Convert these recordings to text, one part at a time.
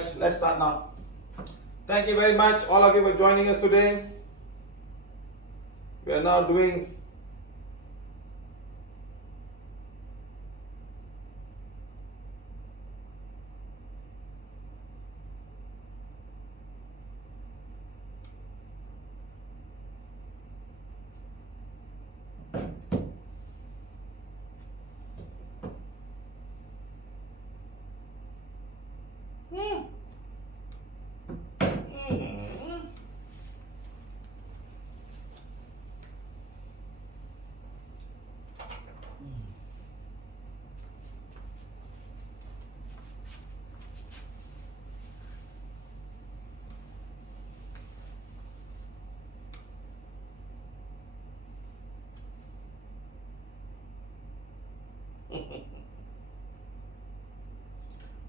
friends. Let's start now. Thank you very much, all of you, for joining us today. We are now doing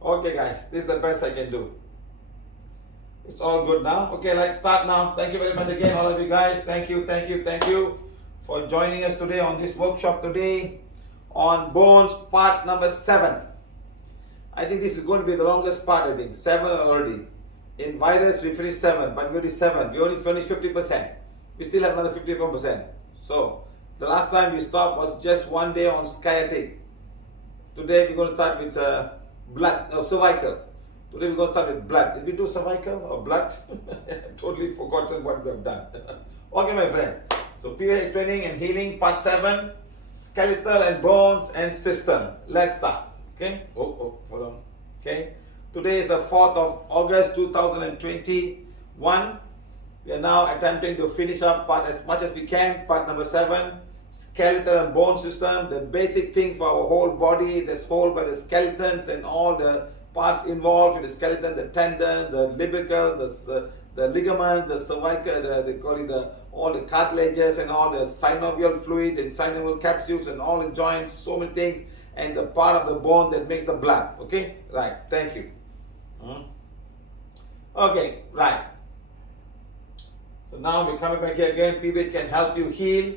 okay guys, this is the best I can do. It's all good now. Okay, let's start now. Thank you very much again, all of you guys. Thank you for joining us today on this workshop today on bones, part number 7. I think this is going to be the longest part, I think. 7 already. In virus, we finished 7, but we already 7. We only finished 50%. We still have another 51%. So, the last time we stopped was just one day on sciatic. Today we're going to start with blood, cervical. Today we're going to start with blood. Did we do cervical or blood? I've totally forgotten what we have done. Okay, my friend. So PVH training and healing, part 7. Skeletal and bones and system. Let's start. Okay. Hold on. Okay. Today is the 4th of August 2021. We are now attempting to finish up part as much as we can. Part number 7. Skeletal and bone system, the basic thing for our whole body, that's held by the skeletons and all the parts involved in the skeleton, the tendon, the libical, the ligament, the cervical, they call it all the cartilages and all the synovial fluid and synovial capsules and all the joints, so many things, and the part of the bone that makes the blood. Okay, right, thank you. Okay, right. So now we're coming back here again. PVH can help you heal.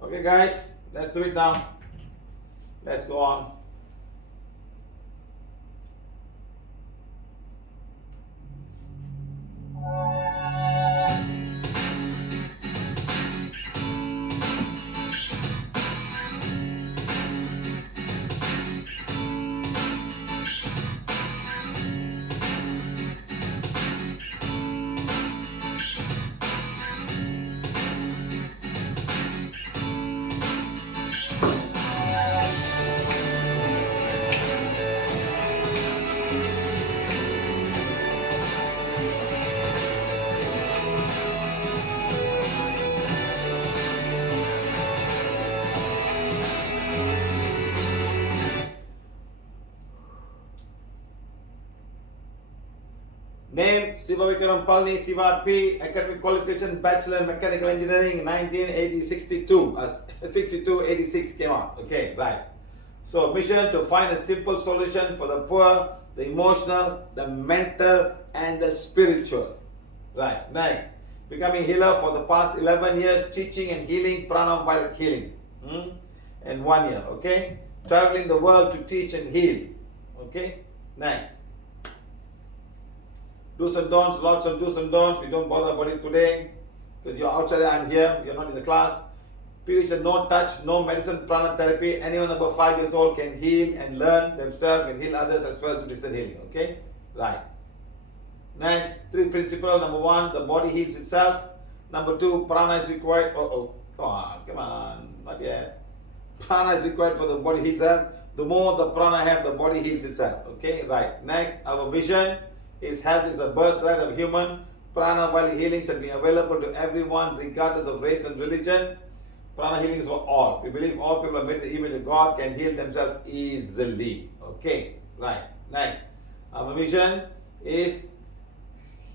Okay guys, let's do it now. Let's go on. Name Siva.P, Siva.P, academic qualification, Bachelor in Mechanical Engineering, 62, 86 came out. Okay, right. So mission to find a simple solution for the poor, the emotional, the mental, and the spiritual. Right, next. Becoming healer for the past 11 years, teaching and healing, pranaviolethealing. And 1 year, okay? Traveling the world to teach and heal. Okay, next. Do's and don'ts, lots of do's and don'ts. We don't bother about it today because you're outside, I'm here, you're not in the class. PVH said no touch, no medicine, prana therapy. Anyone above 5 years old can heal and learn themselves and heal others as well to distant healing. Okay? Right. Next, 3 principles. Number 1, the body heals itself. Number 2, prana is required. Come on, not yet. Prana is required for the body heals itself. The more the prana have, the body heals itself. Okay? Right. Next, our vision is health is the birthright of human. Pranaviolethealing should be available to everyone regardless of race and religion. Prana healing is for all. We believe all people are made in the image of God, can heal themselves easily. Okay, right. Next. Our mission is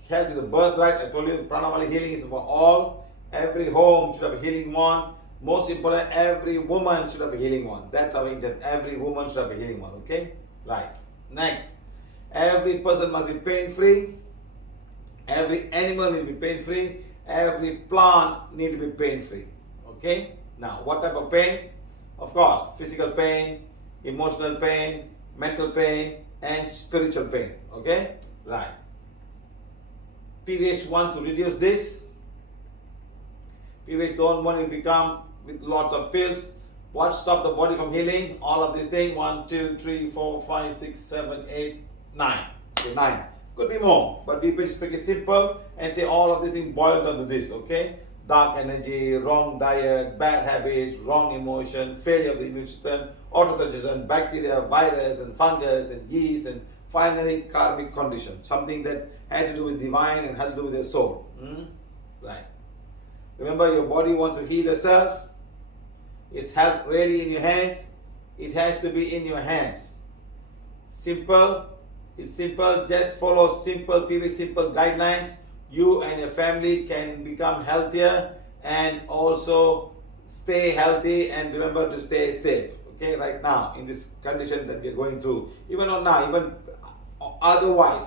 health is a birthright. I told you Prana healing is for all. Every home should have a healing one. Most important, every woman should have a healing one. That's our intent. Every woman should have a healing one. Okay? Right. Next. Every person must be pain free. Every animal need to be pain free. Every plant need to be pain free. Okay? Now, what type of pain? Of course, physical pain, emotional pain, mental pain, and spiritual pain. Okay? Right. PVH wants to reduce this. PVH don't want to become with lots of pills. What stop the body from healing? All of these things. 1, 2, 3, 4, 5, 6, 7, 8, 9. Okay, 9. Could be more, but we speak it simple and say all of these things boiled down to this. Okay? Dark energy, wrong diet, bad habits, wrong emotion, failure of the immune system, autosuggestion, bacteria, virus, and fungus, and yeast, and finally karmic condition. Something that has to do with divine and has to do with your soul. Right. Remember, your body wants to heal itself. Is health really in your hands? It has to be in your hands. Simple. It's simple. Just follow simple simple guidelines. You and your family can become healthier and also stay healthy, and remember to stay safe. Okay, right now in this condition that we are going through, even not now, even otherwise,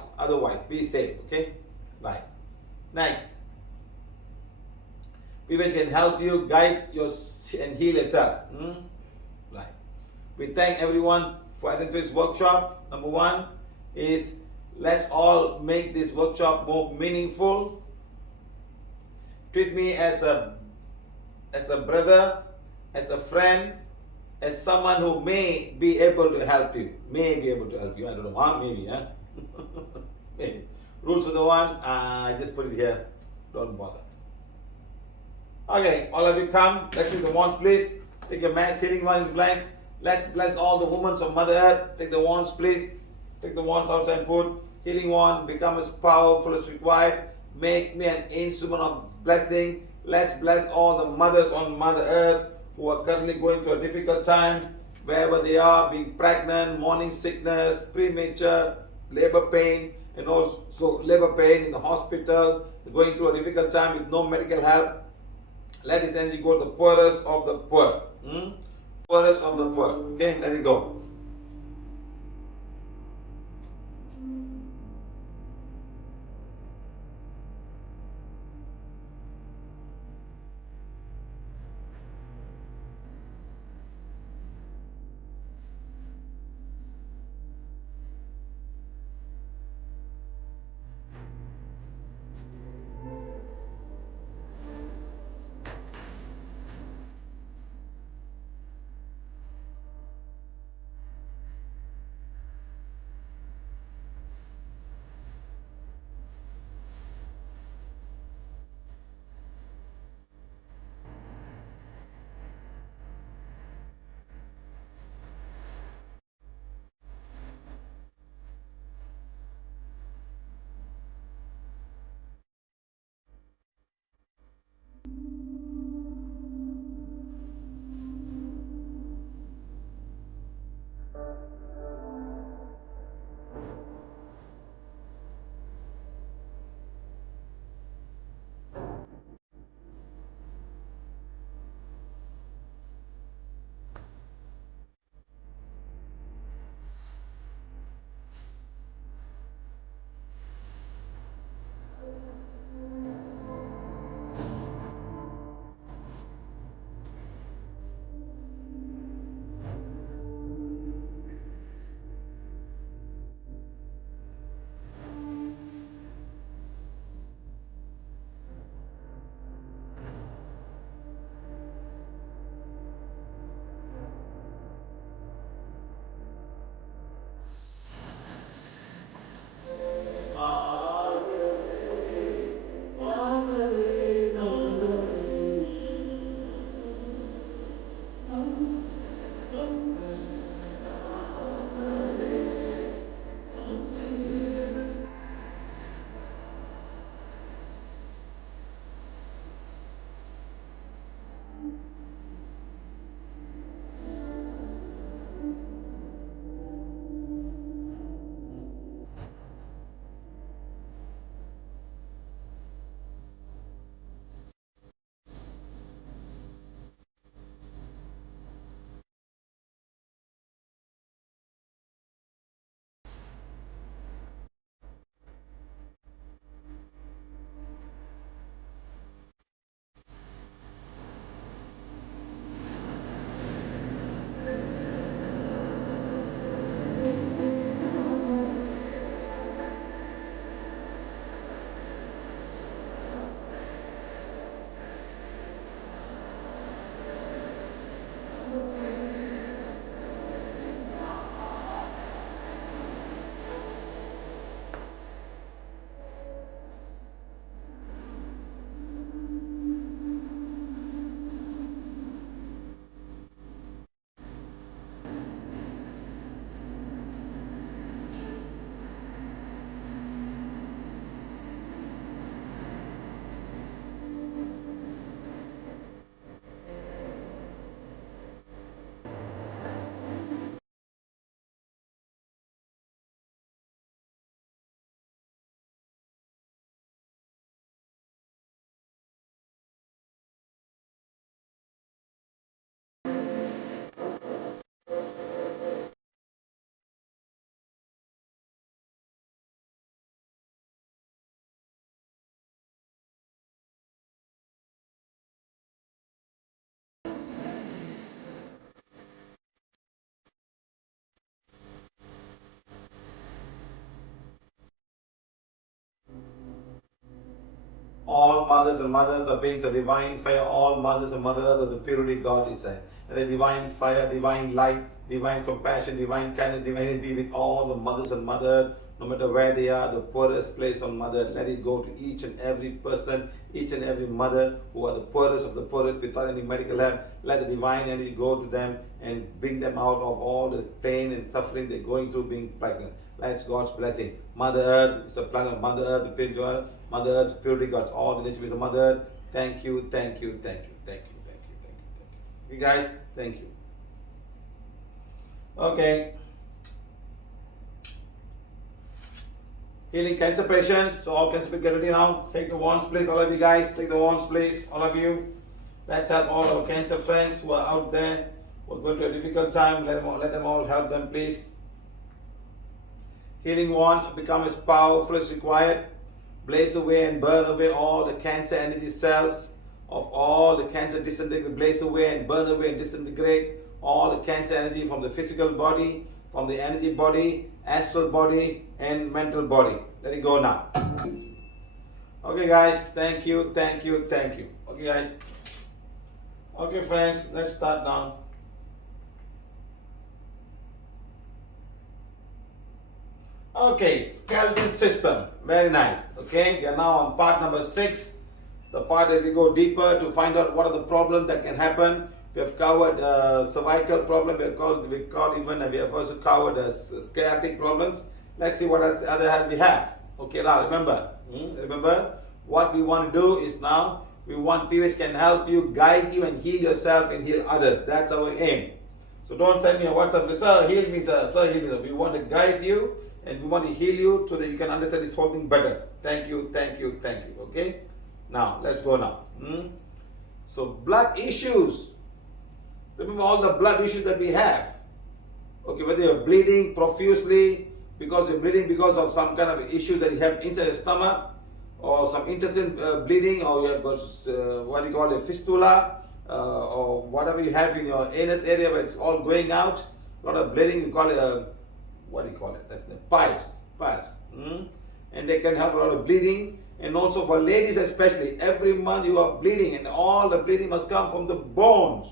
be safe. Okay, right. Next, PVH can help you guide your and heal yourself. Right. We thank everyone for attending this workshop. Number one is, let's all make this workshop more meaningful. Treat me as a brother, as a friend, as someone who may be able to help you. May be able to help you. I don't know. Huh? Maybe. Huh? Maybe. Rules for the one. I just put it here. Don't bother. Okay, all of you come. Let's do the wands, please. Take your mass healing ones, blanks. Let's bless all the women of Mother Earth. Take the wands, please. Take the wands outside and put. Healing wand, become as powerful as required. Make me an instrument of blessing. Let's bless all the mothers on Mother Earth who are currently going through a difficult time, wherever they are, being pregnant, morning sickness, premature, labor pain, and also labor pain in the hospital, going through a difficult time with no medical help. Let this energy go to the poorest of the poor. Poorest of the poor. Okay, let it go. All mothers and mothers are beings of divine fire. All mothers and mothers of the purity God is there. And a divine fire, divine light, divine compassion, divine kindness, divinity with all the mothers and mothers, no matter where they are, the poorest place on mother. Let it go to each and every person, each and every mother who are the poorest of the poorest without any medical help. Let the divine energy go to them and bring them out of all the pain and suffering they're going through being pregnant. That's God's blessing. Mother Earth is the planet. Mother Earth, the purity God. Mother Earth's purity God. All the nature with the Mother Earth. Thank you, thank you, thank you, thank you, thank you, thank you, thank you. You guys, thank you. Okay. Healing cancer patients. So all cancer patients get ready now. Take the wands, please. All of you guys, take the wands, please. All of you. Let's help all our cancer friends who are out there, who are going through a difficult time. Let them all help them, please. Healing wand, become as powerful as required. Blaze away and burn away all the cancer energy cells of all the cancer disintegrate. Blaze away and burn away and disintegrate all the cancer energy from the physical body, from the energy body, astral body, and mental body. Let it go now. Okay, guys. Thank you, thank you, thank you. Okay, guys. Okay, friends. Let's start now. Okay, skeletal system, very nice. Okay, we are now on part number 6, the part that we go deeper to find out what are the problems that can happen. We have covered cervical problem. We have also covered sciatic problems. Let's see what else other hand we have. Okay, now remember what we want to do is now we want PVH can help you, guide you, and heal yourself and heal others. That's our aim. So don't send me a WhatsApp. Sir, heal me, sir. Sir, heal me, sir. We want to guide you. And we want to heal you so that you can understand this whole thing better. Thank you, thank you, thank you. Okay? Now, let's go now. So, blood issues. Remember all the blood issues that we have. Okay, whether you're bleeding profusely, because you're bleeding because of some kind of issues that you have inside your stomach, or some intestine bleeding, or you have got what you call a fistula, or whatever you have in your anus area where it's all going out. A lot of bleeding, you call it what do you call it? That's the piles. And they can have a lot of bleeding. And also for ladies especially, every month you are bleeding, and all the bleeding must come from the bones.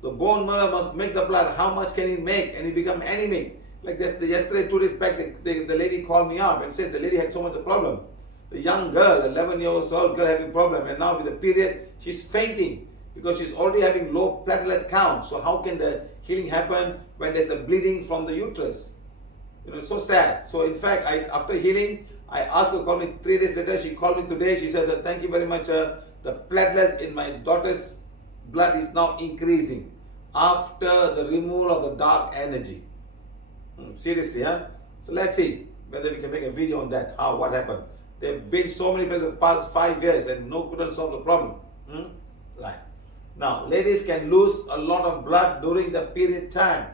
The bone marrow must make the blood. How much can it make? And it become anemic. Like this, yesterday, 2 days back, the lady called me up and said the lady had so much of problem. The young girl, 11-year-old girl having problem, and now with the period, she's fainting because she's already having low platelet count. So how can the healing happen when there's a bleeding from the uterus? It's so sad. So in fact, after healing, I asked her to call me 3 days later. She called me today. She says, thank you very much. The platelets in my daughter's blood is now increasing after the removal of the dark energy. Seriously, huh? So let's see whether we can make a video on that. What happened? They've been so many places the past 5 years and couldn't solve the problem. Right. Now, ladies can lose a lot of blood during the period time.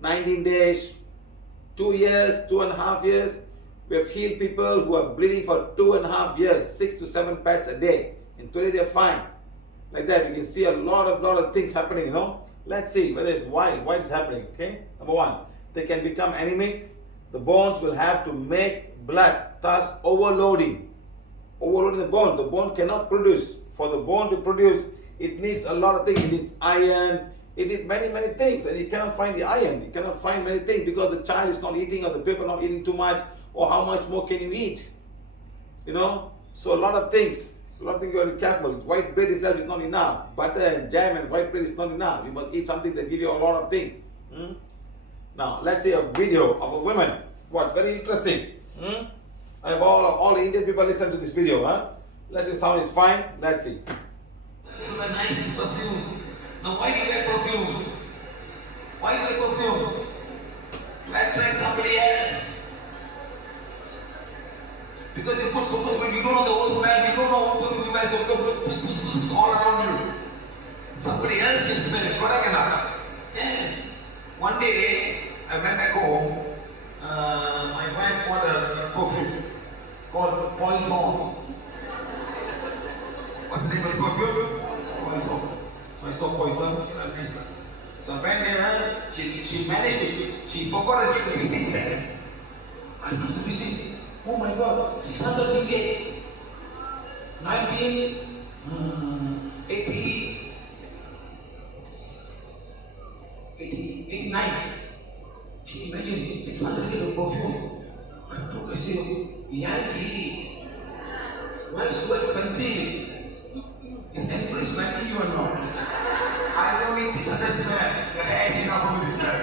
19 days, 2 years, 2.5 years. We have healed people who are bleeding for 2.5 years, 6 to 7 pads a day. And today they're fine. Like that, you can see a lot of things happening, Let's see whether it's why it's happening, okay? Number 1, they can become anemic. The bones will have to make blood, thus overloading. Overloading the bone. The bone cannot produce. For the bone to produce, it needs a lot of things. It needs iron. It needs many things, and you cannot find the iron. You cannot find many things because the child is not eating, or the people not eating too much, or how much more can you eat? So a lot of things. So a lot of things you have to be careful. White bread itself is not enough. Butter and jam and white bread is not enough. You must eat something that gives you a lot of things. Now let's see a video of a woman. Watch, very interesting. I have all the Indian people listen to this video. Let's see if sound is fine. Let's see. A nice perfume. Now why do you wear perfumes? Why do you wear perfume? Like somebody else. Because you put so much, when you don't know the whole smell, you don't know what perfume you wear, so it's all around you. Somebody else can smell it. What I cannot. Yes. One day I went back home. My wife bought a perfume called Poison. What's the name of the perfume? Poison. So I saw Poison in a business. So I went there, she managed it. She forgot to give the receipt there. I took the receipt. Oh my God, 600 ringgit. 1989. Can you imagine 600 kilo perfume? I say, reality. Why is so expensive? Is anybody smiling you or not? I don't need 600 smell. Your hair is enough for me to smell.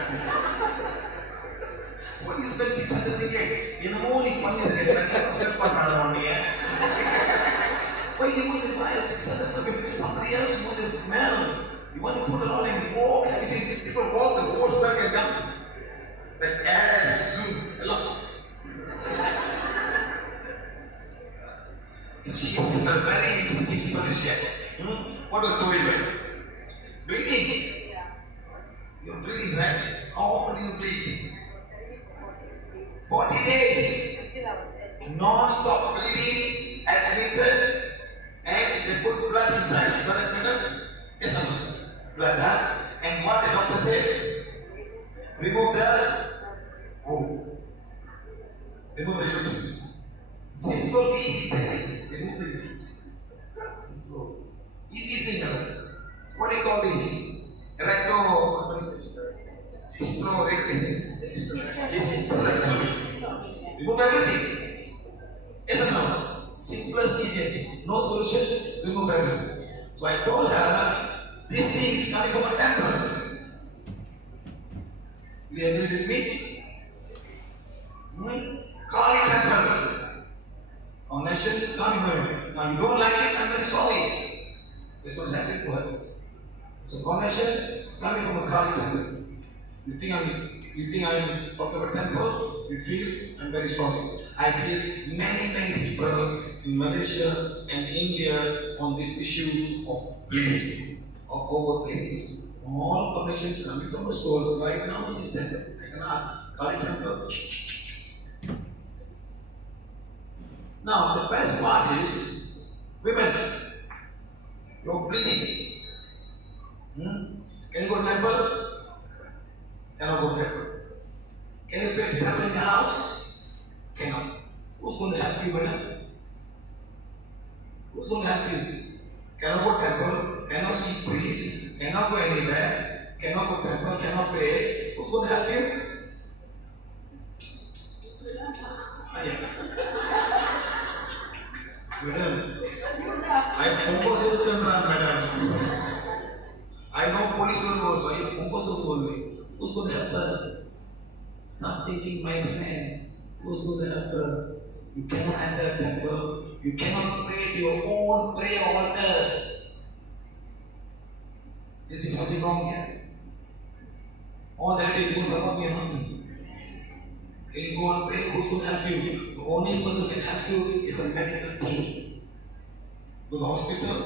When you spend 600 ringgit, you know only one year they spend Prana on here. Why do you want to buy a 600 ringgit? Somebody else wants to smell. You want to put it on and walk. Have you seen people walk the whole smell and come? The air is hello. So she is a very interesting story. What was the story like? Bleeding. You're bleeding, right? How often do you bleed? 40 days. Non-stop bleeding, admitted, and they put blood inside. Blood admitted? Yes, blood, huh? And what the doctor said? Remove the remove the uterus. Simple, easy technique. Remove the uterus. Easy thing. What do you call this? Remove everything. Yes or no? Simplest, easiest. No solution, remove everything. So I told her, this thing is coming from a temple. You agree with me? Call it temple. Nation coming from it. Now you don't like it, I'm very sorry. This was happening to her. So connection coming from a Kali temple. You think I'm talking about temples? You feel? I'm very sorry. I feel many people in Malaysia and India on this issue of bleeding, of overbleeding. All connections coming from the soul right now in this temple. I can ask, Kali temple. Now the best part is women. You're bleeding. Can you go to temple? Cannot go to temple. Can you pray temple in the house? Cannot. Who's going to help you, madam? Who's going to help you? Cannot go to temple, cannot see priest, cannot go anywhere, cannot go to temple, cannot pray. Who's going to help you? Madam, I'm almost madam. I know police also, he's almost only. Who's going to help her? Start thinking, my friend. Who's going to help her? You cannot enter a temple. You cannot pray to your own prayer altar. This is something wrong here. All that is going to help you. Can you go and pray? Who's going to help you? The only person who can help you is the medical team. Go to the hospital,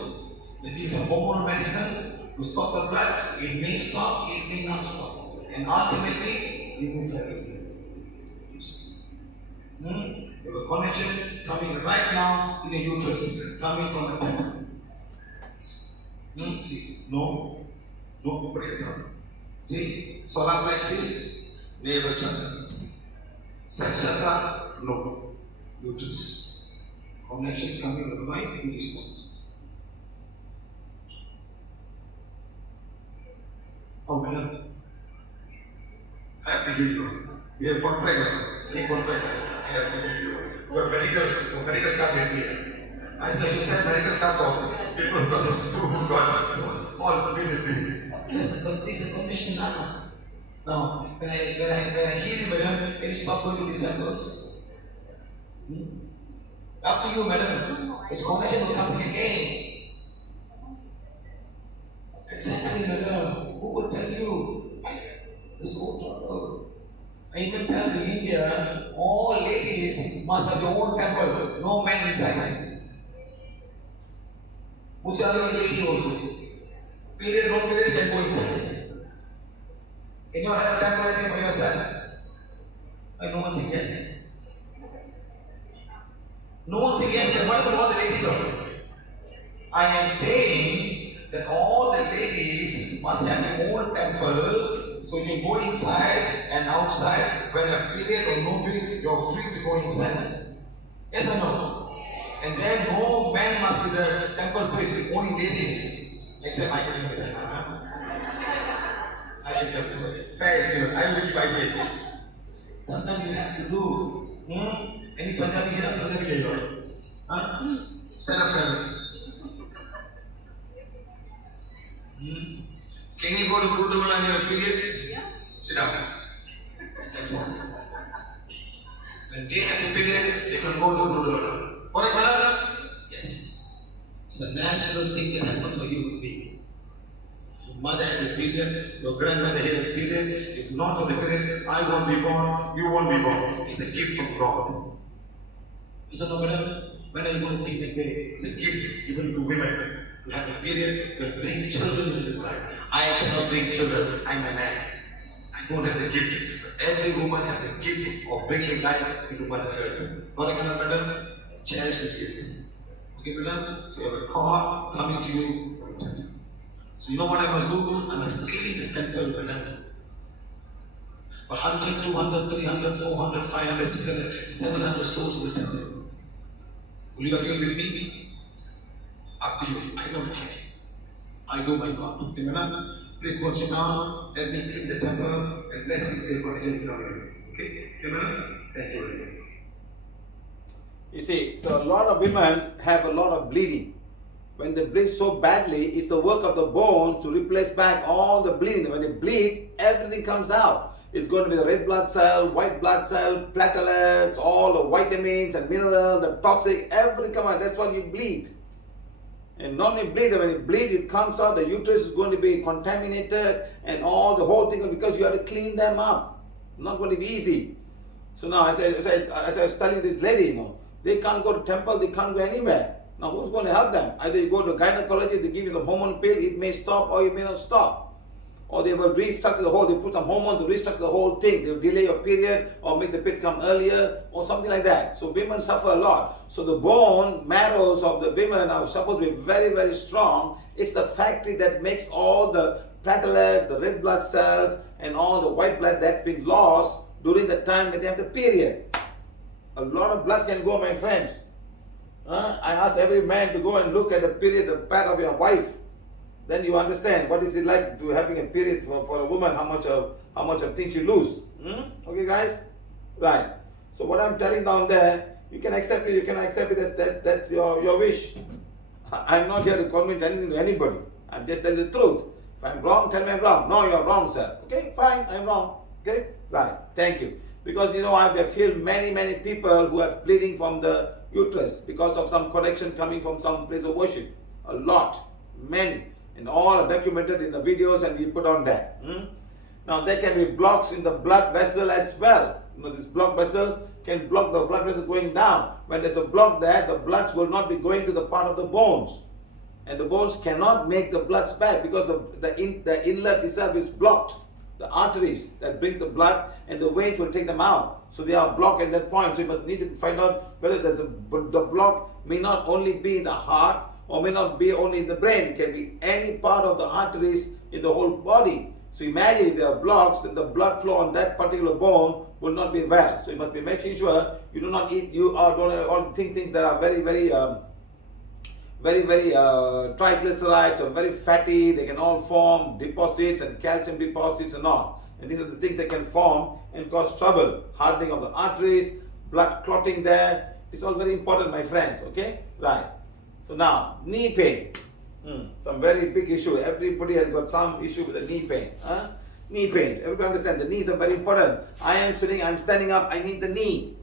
they give some hormonal medicine to stop the blood. It may stop, it may not stop. And ultimately, remove everything. There was a connection coming right now in the uterus, coming from a temple. See, no breakdown. See, solar plexus, navel chakra. Sex chakra, no. Uterus. Connection coming right in this point. Oh, madam. I have to give you. We have contract. Any contract. I have to give you. We have medical card with me. I think I should send medical cards also. People who got all the military. This is a condition now. Now, when I hear you, madam, can you stop going to these temples? Up to you, madam. This connection is coming again. Exactly, madam. Who would tell you? This whole trouble. I even tell in India, all ladies must have their own temple, no men inside. Must have your lady also. Period, no period, can go inside. Can you have a temple for yourself? Why no one says yes? No one says yes, then what about all the ladies also? I am saying that all the ladies must have their own temple. So you can go inside and outside. When a period or no period, you're free to go inside. Yes or no? And then no man must be the temple place with only ladies. Except I can say, I can tell you. Fair is I will give ideas. Sometimes you have to do. Any Punjabi here? Punjabi here? Stand up, stand. Can you go to Gurdwara in your period? Yeah. Sit down. That's all. When they have the period, they can go to Gurdwara. Correct, madam? Yes. It's a natural thing that happens for human being. Your mother had a period, your grandmother had a period. If not for the period, I won't be born, you won't be born. It's a gift from God. Is that not, madam? When are you going to think that way? It's a gift given to women. To have a period, to bring children into this life. I cannot bring children, I'm a man. I don't have the gift. Every woman has the gift of bringing life into Mother Earth. Correct, madam? Cherish this gift. Okay, madam? So you have a car coming to you from the temple. So you know what I must do? I must clean the temple, madam. 100, 200, 300, 400, 500, 600, 700 souls in the temple. Will you agree with me? Up to you. I don't care. I do my part. Okay, madam? Please go sit down. Let me clean the temple and let's see the condition come here. Okay? Okay, madam? Thank you very much. You see, so a lot of women have a lot of bleeding. When they bleed so badly, it's the work of the bone to replace back all the bleeding. When it bleeds, everything comes out. It's going to be the red blood cell, white blood cell, platelets, all the vitamins and minerals, the toxic, everything comes out. That's why you bleed. And not only bleed, when you bleed, it comes out, the uterus is going to be contaminated and all the whole thing, because you have to clean them up. Not going to be easy. So now, as I was telling this lady, they can't go to temple, they can't go anywhere. Now who's going to help them? Either you go to gynecologist, they give you some hormone pill, it may stop or it may not stop. Or they will restructure the whole, they put some hormone to restructure the whole thing. They will delay your period or make the period come earlier or something like that. So women suffer a lot. So the bone marrows of the women are supposed to be very, very strong. It's the factory that makes all the platelets, the red blood cells and all the white blood that's been lost during the time when they have the period. A lot of blood can go, my friends. I ask every man to go and look at the period, the pad of your wife. Then you understand what is it like to having a period for a woman, how much of things you lose. Okay, guys? Right. So what I'm telling down there, you can accept it, you can accept it as that's your wish. I'm not here to convince anything to anybody. I'm just telling the truth. If I'm wrong, tell me I'm wrong. No, you're wrong, sir. Okay, fine, I'm wrong. Okay? Right. Thank you. Because I've heard many people who have bleeding from the uterus because of some connection coming from some place of worship. A lot. Many. And all are documented in the videos and we put on there. Now there can be blocks in the blood vessel as well. This block vessel can block the blood vessel going down. When there's a block there, the bloods will not be going to the part of the bones. And the bones cannot make the bloods back because the inlet itself is blocked. The arteries that brings the blood and the veins will take them out. So they are blocked at that point. So you must need to find out whether the block may not only be in the heart or may not be only in the brain. It can be any part of the arteries in the whole body. So imagine if there are blocks, then the blood flow on that particular bone will not be well. So you must be making sure you do not eat, don't all things that are very triglycerides or very fatty. They can all form deposits and calcium deposits and all. And these are the things that can form and cause trouble. Hardening of the arteries, blood clotting there. It's all very important, my friends. Okay? Right. So now, knee pain. Some very big issue. Everybody has got some issue with the knee pain. Knee pain. Everybody understand the knees are very important. I am sitting, I'm standing up, I need the knee.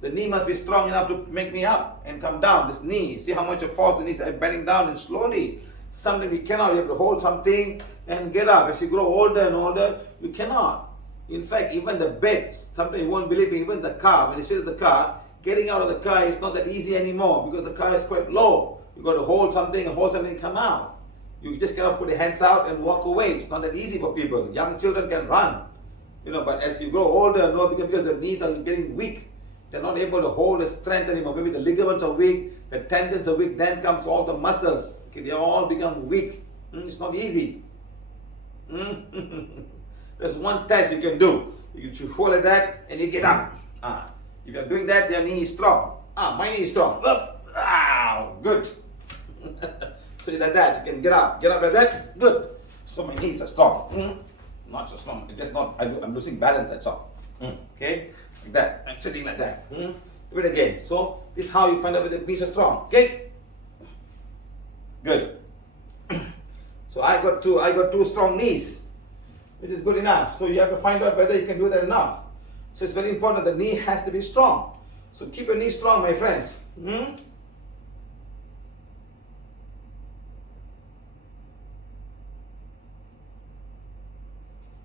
The knee must be strong enough to make me up and come down. This knee, see how much of force the knees are bending down and slowly. Something we cannot, you have to hold something and get up. As you grow older and older, you cannot. In fact, even the bed, sometimes you won't believe it, even the car, when you sit in the car, getting out of the car is not that easy anymore because the car is quite low. You got to hold something and come out. You just cannot put your hands out and walk away. It's not that easy for people. Young children can run, but as you grow older, because the knees are getting weak, they're not able to hold the strength anymore. Maybe the ligaments are weak, the tendons are weak, then comes all the muscles. Okay, they all become weak. It's not easy. There's one test you can do. You should hold like that and you get up. If you're doing that, your knee is strong. My knee is strong. Up. Good. So like that, you can get up like that, good. So my knees are strong. Not so strong, just not, I'm losing balance, that's all. Okay, like that, I'm sitting like that. Do it again. So this is how you find out whether the knees are strong. Okay, good. So I got two strong knees, which is good enough. So you have to find out whether you can do that or not. So it's very important, the knee has to be strong. So keep your knee strong, my friends.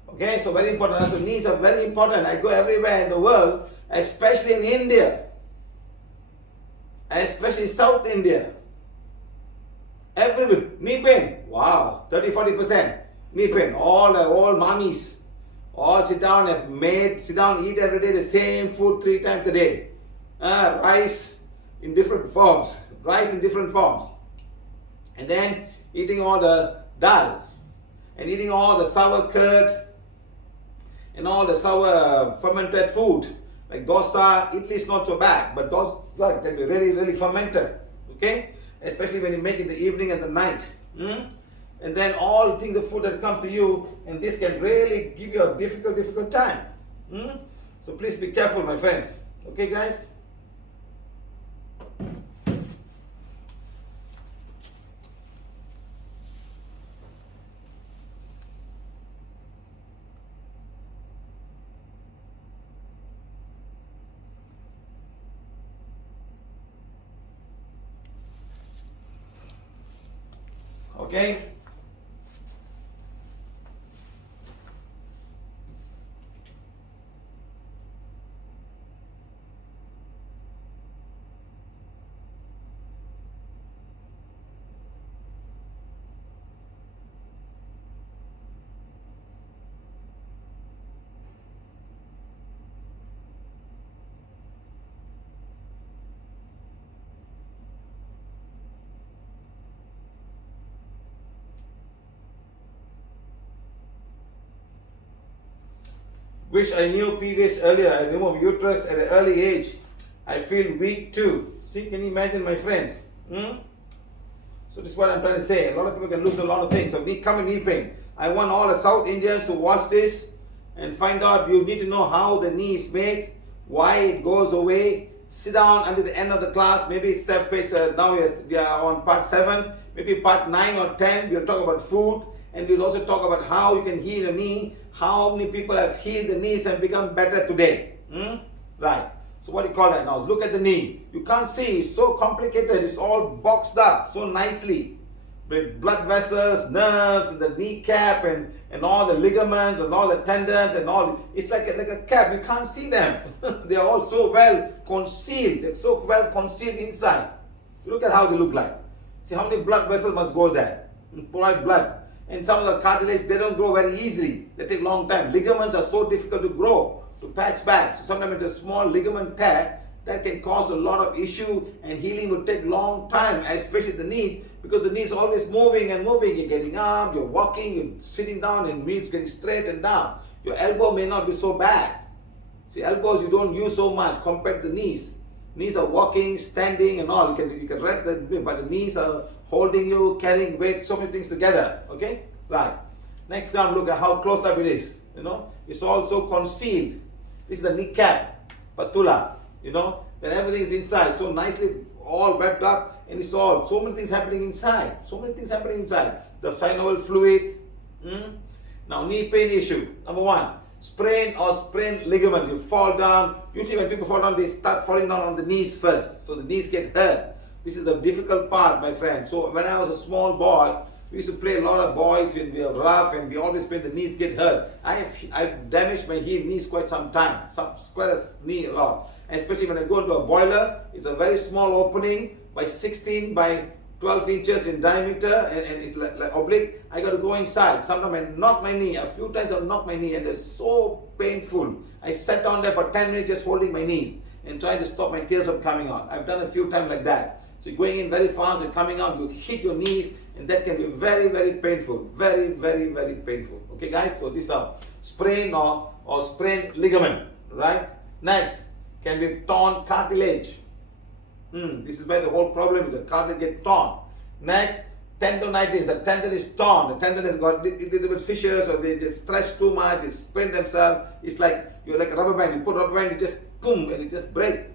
Okay, so very important. So knees are very important. I go everywhere in the world, especially in India, especially South India. Everywhere, knee pain. Wow, 30-40% knee pain. All the old mummies, all sit down, eat every day the same food 3 times a day. Rice in different forms, and then eating all the dal, and eating all the sour curd, and all the sour fermented food, like dosa. Idli is not so bad, but dosa can be really, really fermented, okay? Especially when you make it in the evening and the night. And then all things, the food that comes to you, and this can really give you a difficult time. So please be careful, my friends. Okay, guys? Okay? Wish I knew PVH earlier. I removed uterus at an early age. I feel weak too. See, can you imagine, my friends? So this is what I'm trying to say. A lot of people can lose a lot of things. So common knee pain. I want all the South Indians to watch this and find out. You need to know how the knee is made, why it goes away. Sit down until the end of the class. Maybe now we are on part 7. Maybe part 9 or 10. We'll talk about food. And we'll also talk about how you can heal a knee. How many people have healed the knees and become better today. Right. So what do you call that now? Look at the knee. You can't see. It's so complicated. It's all boxed up so nicely. With blood vessels, nerves, and the kneecap, and all the ligaments, and all the tendons, and all. It's like a cap. You can't see them. They are all so well concealed. They're so well concealed inside. Look at how they look like. See how many blood vessels must go there. Provide blood. And some of the cartilage, they don't grow very easily. They take a long time. Ligaments are so difficult to grow, to patch back. So sometimes it's a small ligament tear that can cause a lot of issue, and healing will take long time, especially the knees, because the knees are always moving and moving. You're getting up, you're walking, you're sitting down, and knees getting straight and down. Your elbow may not be so bad. See, elbows you don't use so much compared to the knees. Knees are walking, standing, and all. You can rest the knee, but the knees are holding you, carrying weight, so many things together. Okay? Right. Next time, look at how close up it is. It's also concealed. This is the kneecap, patula. Then everything is inside, so nicely all wrapped up, and it's all so many things happening inside. The synovial fluid. Now, knee pain issue. Number 1, sprain or sprained ligament. You fall down. Usually when people fall down, they start falling down on the knees first. So the knees get hurt. This is the difficult part, my friend. So when I was a small boy, we used to play a lot of boys when we were rough, and we always play the knees get hurt. I've damaged my knees quite some time. Quite a knee a lot. Especially when I go into a boiler, it's a very small opening by 16 by 12 inches in diameter, and it's like oblique. I got to go inside. Sometimes I knock my knee. A few times I'll knock my knee, and it's so painful. I sat down there for 10 minutes just holding my knees and trying to stop my tears from coming out. I've done a few times like that. So you're going in very fast and coming out, you hit your knees, and that can be very, very painful. Very, very, very painful. Okay, guys? So these are sprain or sprained ligament, right? Next, can be torn cartilage. This is where the whole problem is. The cartilage gets torn. Next, tendonitis. The tendon is torn. The tendon has got little bit fissures, or they just stretch too much, they sprain themselves. It's like you're like a rubber band. You put rubber band, you just boom, and it just breaks.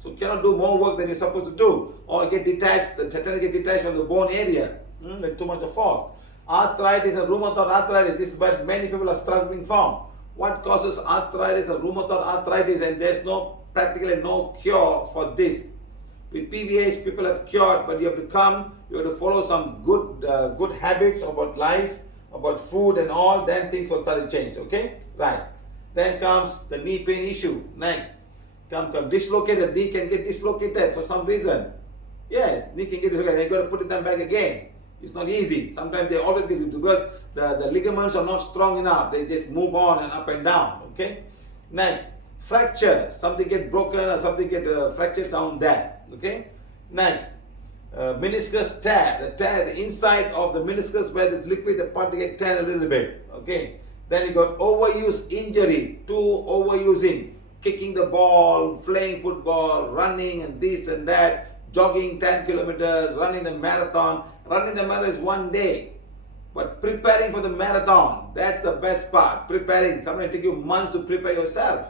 So you cannot do more work than you're supposed to do, or get detached. The tendon get detached from the bone area. Like too much of force. Arthritis and rheumatoid arthritis. This is what many people are struggling from. What causes arthritis and rheumatoid arthritis? And there's practically no cure for this. With PVH, people have cured, but you have to follow some good habits about life, about food and all, then things will start to change, okay? Right. Then comes the knee pain issue. Next. Come dislocated. Knee can get dislocated for some reason. Yes, knee can get dislocated, and you got to put them back again. It's not easy. Sometimes they always get it because the ligaments are not strong enough. They just move on and up and down, okay? Next. Fracture. Something get broken or something get fractured down there. Okay. Next, meniscus tear. The inside of the meniscus where this liquid, the part get tear a little bit. Okay. Then you got overuse injury. Overusing, kicking the ball, playing football, running and this and that, jogging 10 kilometers, running the marathon. Running the marathon is one day, but preparing for the marathon, that's the best part. Preparing. Sometimes it takes you months to prepare yourself.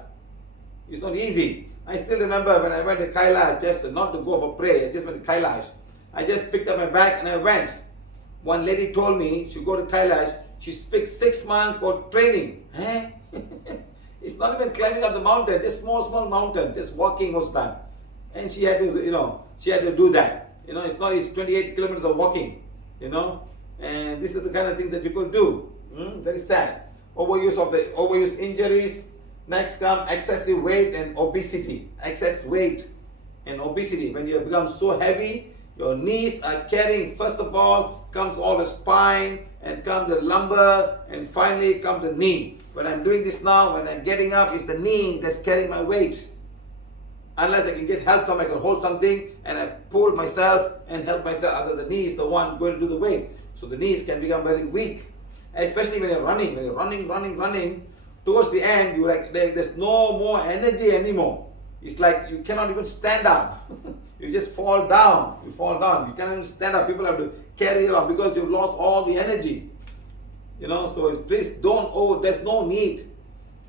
It's not easy. I still remember when I went to Kailash, just not to go for prayer, I just went to Kailash. I just picked up my bag and I went. One lady told me she go to Kailash, she speaks 6 months for training. Eh? It's not even climbing up the mountain, just small mountain, just walking most of the time. And she had to, she had to do that. It's not, it's 28 kilometers of walking, and this is the kind of things that people do. Very sad. Overuse injuries. Next come excessive weight and obesity. Excess weight and obesity. When you become so heavy, your knees are carrying, first of all, comes all the spine, and comes the lumbar, and finally comes the knee. When I'm doing this now, when I'm getting up, it's the knee that's carrying my weight. Unless I can get help, I can hold something, and I pull myself and help myself. Other the knee is the one going to do the weight. So the knees can become very weak. Especially when you're running. When you're running, towards the end, there's no more energy anymore. It's like you cannot even stand up. You just fall down. You cannot even stand up. People have to carry you around because you've lost all the energy. So please there's no need.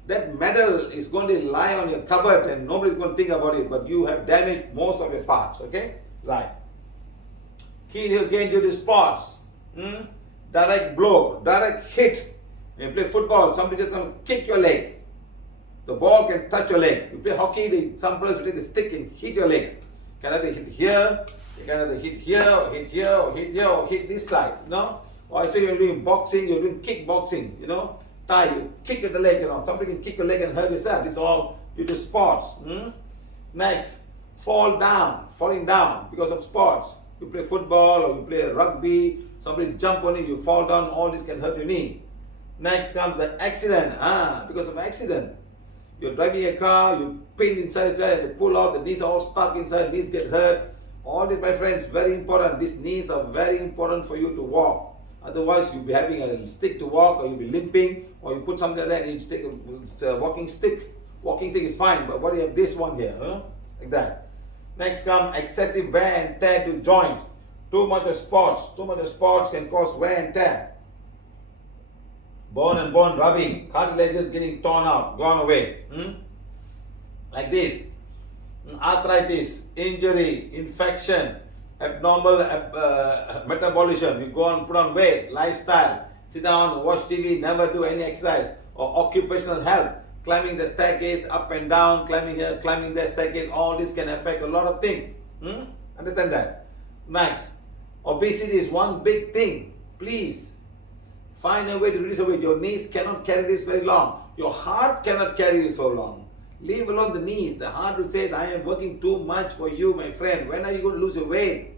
That medal is going to lie on your cupboard and nobody's going to think about it, but you have damaged most of your parts, okay? Right. Key again due to sports. Direct blow, direct hit. When you play football, somebody just going to kick your leg. The ball can touch your leg. You play hockey, some players will take the stick and hit your legs. You can either hit here, you can either hit here, or hit here, or hit here, or hit this side, Or I say you're doing boxing, you're doing kickboxing, you kick at the leg, Somebody can kick your leg and hurt yourself. It's all due to sports. Next, falling down because of sports. You play football or you play rugby, somebody jump on you, you fall down, all this can hurt your knee. Next comes the accident. Because of accident. You're driving a car, you pin inside, and you pull out, the knees are all stuck inside, knees get hurt. All this, my friends, very important. These knees are very important for you to walk. Otherwise, you'll be having a stick to walk, or you'll be limping, or you put something like that and you take a walking stick. Walking stick is fine, but what do you have this one here? Like that. Next comes excessive wear and tear to joints. Too much of sports can cause wear and tear. Bone and bone rubbing, cartilages getting torn out, gone away. Like this. Arthritis, injury, infection, abnormal metabolism. You go on, put on weight, lifestyle, sit down, watch TV, never do any exercise, or occupational health, climbing the staircase up and down, climbing here, climbing the staircase. All this can affect a lot of things. Understand that? Next, obesity is one big thing. Please find a way to reduce the weight. Your knees cannot carry this very long. Your heart cannot carry this so long. Leave alone the knees. The heart will say, I am working too much for you, my friend. When are you going to lose your weight?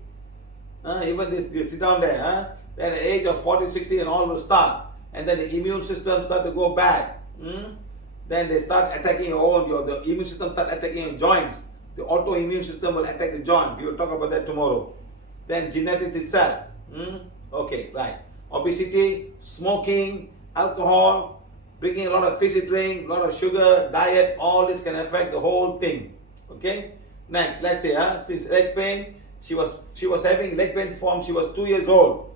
Even this, you sit down there. At the age of 40, 60 and all will start. And then the immune system start to go bad. Then they start attacking the immune system start attacking your joints. The autoimmune system will attack the joint. We will talk about that tomorrow. Then genetics itself. Okay, right. Obesity, smoking, alcohol, drinking a lot of fizzy drink, a lot of sugar, diet, all this can affect the whole thing. Okay? Next, let's say, leg pain, She was having leg pain from she was 2 years old.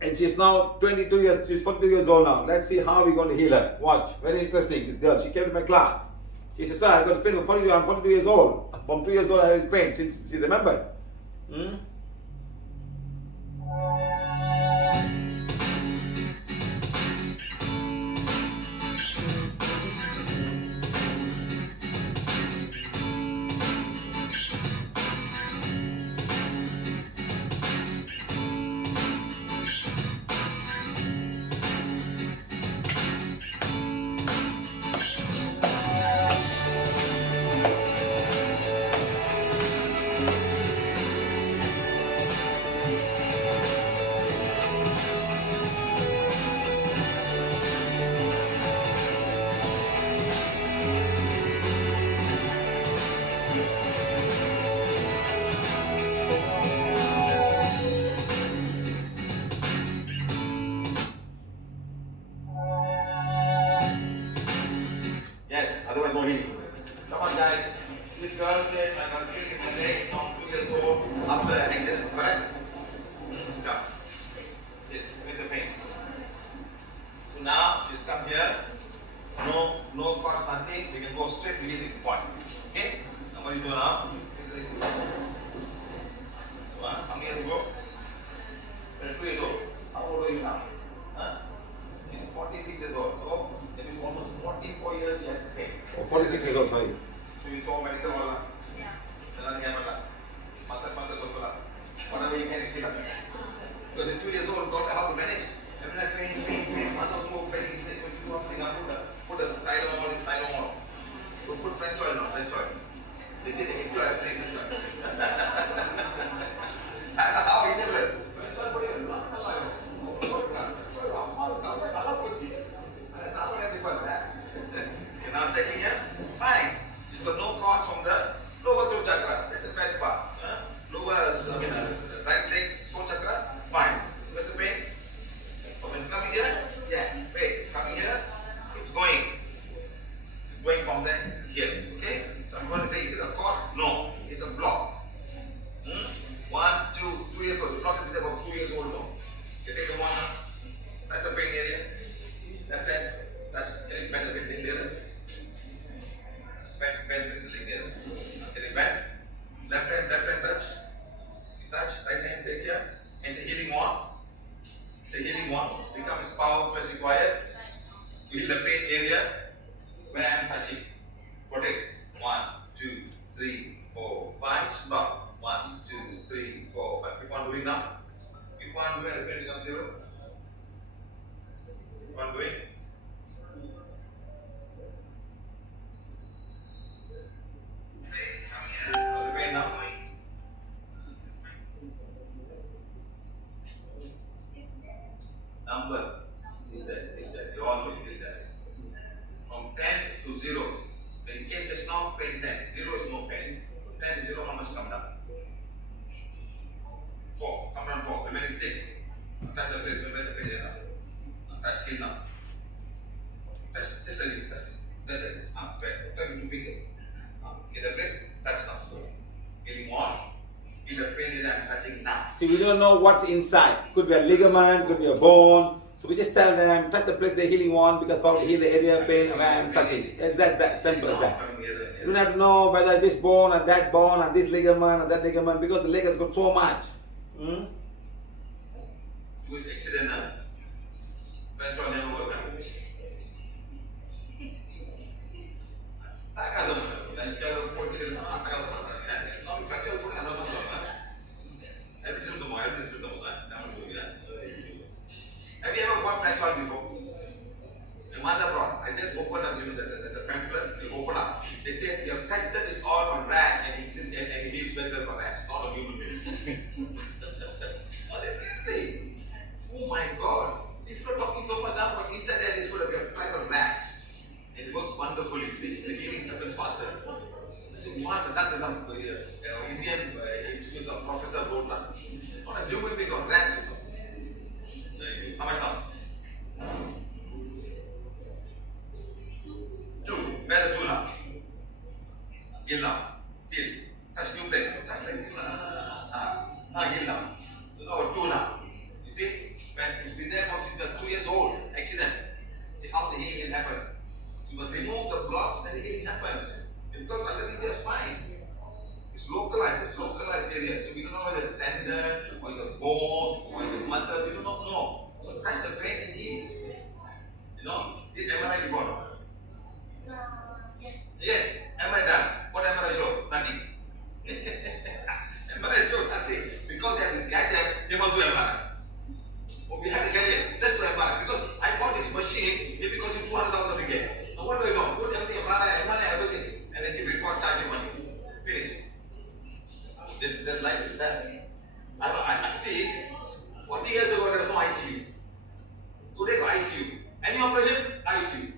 And she's now 22 years, she's 42 years old now. Let's see how we're going to heal her. Watch. Very interesting, this girl. She came to my class. She said, sir, I got this pain for 42, I'm 42 years old. From 2 years old I have this pain. She remembered. Yes, otherwise no healing. Come on guys. This girl says I got killed in my leg from 2 years old after an accident, correct? Come. Sit. Where's the pain? So now she's come here. No cause, nothing. We can go straight to the point. Okay? Now what do you do now? So how many years ago? 2 years old. How old are you now? Huh? He's 46 years old. Oh, that means almost 44 years he had the same. Oh, 46 years old, sorry. So you saw medical all? Yeah. Nothing happened. Massage all. Whatever you can, you see that. Because at 2 years old, don't know how to manage. Every night pain, muscle flow, pain, what you do after put a Tylenol. Put French oil now, French oil. They say they enjoy everything, French oil. I don't know how he did it. Now checking here, fine. He's got no cords from the lower throat chakra. That's the best part. Right leg, throat chakra, fine. Where's the pain? Oh, when coming here, yes. Wait, coming here, it's going. It's going from there here. Okay? So I'm going to say, is it a cord? No, it's a block. 1, 2, 2 years old. The block is about 2 years old now. You take the one now. That's the pain area. Left hand. That's getting better, bend the leg. Bend the leg there. Getting bend. Left hand touch. Touch. Right hand take here. And it's a healing one. It's a healing one. Becomes powerful as required. To heal the pain area where I'm touching. Protect. 1, 2, 3, 4, 5. Stop. 1, 2, 3, 4, 5. Keep on doing now. Keep on doing. The pain becomes 0. Keep on doing. What's the pain now? Number. You all will feel that. From 10 to 0. When you came just now, pain 10. 0 is no pain. 10 to 0, how much come down? 4. Come down 4. Remaining 6. Touch the place. Where the pain is now. Touch heel now. Touch. Just like this. Touch this. Just like this. Where? Touch with 2 fingers. Get the place. Touch now. Healing on. Heal the pain that I'm touching now. See, we don't know what's inside. Could be a ligament, could be a bone. So we just tell them, touch the place they're healing on because probably heal the area of pain where I'm touching. It's that simple as that. You don't have to know whether this bone or that bone or this ligament or that ligament because the leg has got so much. It's accident, huh? French oil never work, huh? Have you ever bought French oil before? My mother brought. I just opened up, there's a pamphlet, you open up. They said, we have tested this oil on rat and it heals very well for rats, not on human beings. Oh, that's easy. Oh my God. If you're talking so much, I'm bone or is it muscle? You do not know. So touch the pain and heal. You know, did MRI before? No? Yes. Yes, MRI done. What MRI show? Nothing. MRI show nothing. Because they have this gadget, they must do MRI. Oh, we have the gadget, let's do MRI. Because I bought this machine, it because it's 200,000 again. Now what do I do? Put everything MRI, everything, and then give report, charge you money. Finish. There's like this, I see, 40 years ago there was no ICU. Today got ICU. Any operation? ICU.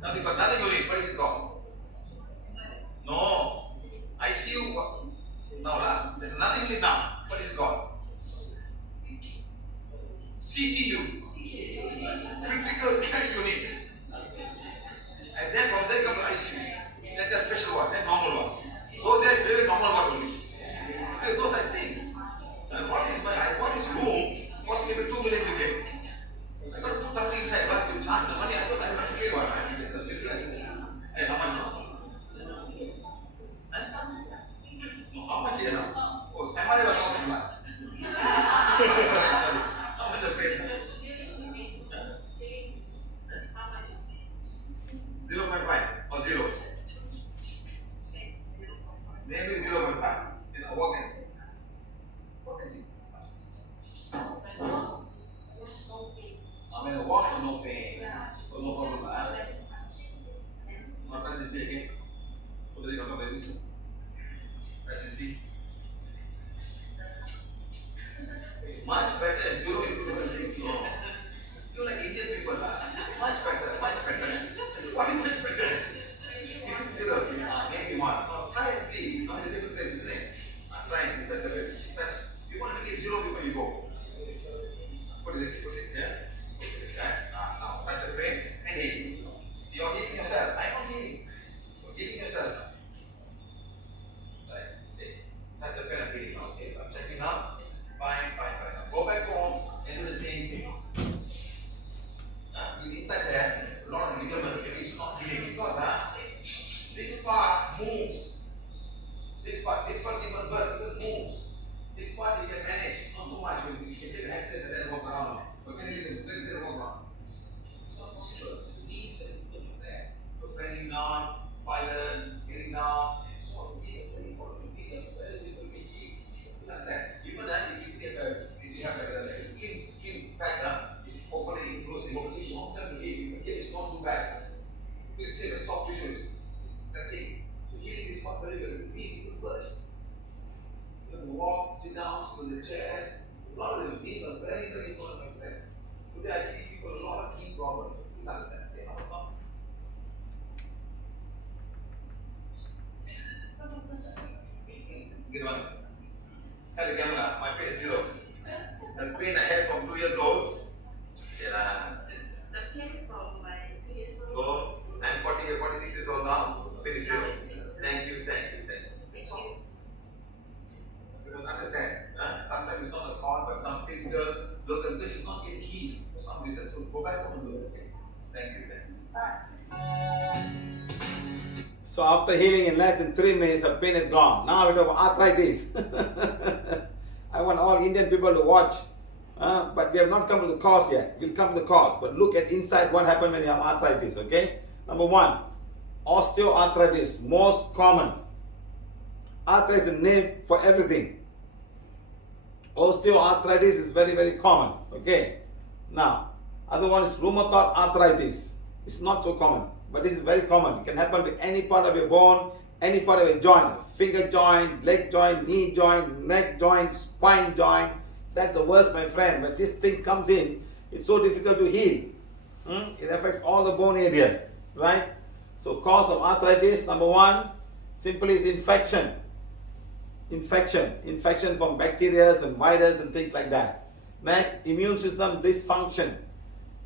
Nothing got nothing you need. What is it called? No. ICU. No, there's nothing you need now. What is it called? CCU. Critical care unit. And then from there come to ICU. Then the special one, then normal one. Those days really normal one only. There's no such thing. So what is room cost maybe 2 million a day. I got to put something inside, but you charge the money, I thought I have to pay one. I have to hey, how much now? How much here now? Oh, am I ever 1,000 plus? Sorry. How much I paid? 0.5 or 0? Maybe 0.5. You know, what can see? What can see? I mean, a walk with no pain. So no problem. What does it say again? What does it talk about this? See? Much better. 0 is good than 6. No. You're like Indian people. Much better. Much better. What is much better? Is it 0? Maybe 1. Now try and see. Now it's a different place, isn't it? Try and see. That's the way. You want to get 0 before you go. Put it here. Now touch the brain and heal. See, you're healing yourself. I'm not healing. You're healing yourself. Right. See, touch the brain and healing. Okay, so I'm checking now. Fine. Now go back home and do the same thing. Inside there, a lot of ligament. Maybe it's not healing because this part moves. This part even worse, even moves. This part you can manage, not too much. You can take the handstand and then walk around. But can you walk around? It's not possible. The knees and foot are there. But bending down, pilot, getting down, and so on. These are very important. These are very difficult to keep. Like that. Even that, if you have like a skin pattern, if you open it, close it, it's not that easy. But it's not too bad. You see the soft tissues. It's stretching. So healing this part very well. The knees even worse. You have to walk, sit down, sit in the chair. A lot of them, these are very, very important, my friends. Today I see people a lot of knee problems. Please understand. They have a problem. Get one. Tell the camera, my pain is 0. The pain I had from 2 years old. The pain from my 2 years old. So, I'm 46 years old now. Pain is 0. Thank you. Because understand, sometimes it's not a cause, but some physical, local, this is not getting healed for some reason. So go back home and do it. Okay? Thank you. So after healing in less than 3 minutes, her pain is gone. Now we have arthritis. I want all Indian people to watch. But we have not come to the cause yet. We'll come to the cause. But look at inside what happened when you have arthritis. Okay? Number 1, osteoarthritis, most common. Arthritis is a name for everything. Osteoarthritis is very, very common. Okay? Now, other one is rheumatoid arthritis. It's not so common, but this is very common. It can happen to any part of your bone, any part of your joint. Finger joint, leg joint, knee joint, neck joint, spine joint. That's the worst, my friend. When this thing comes in, it's so difficult to heal. It affects all the bone area, right? So cause of arthritis, number 1, simply is infection. Infection from bacteria and virus and things like that. Next, immune system dysfunction.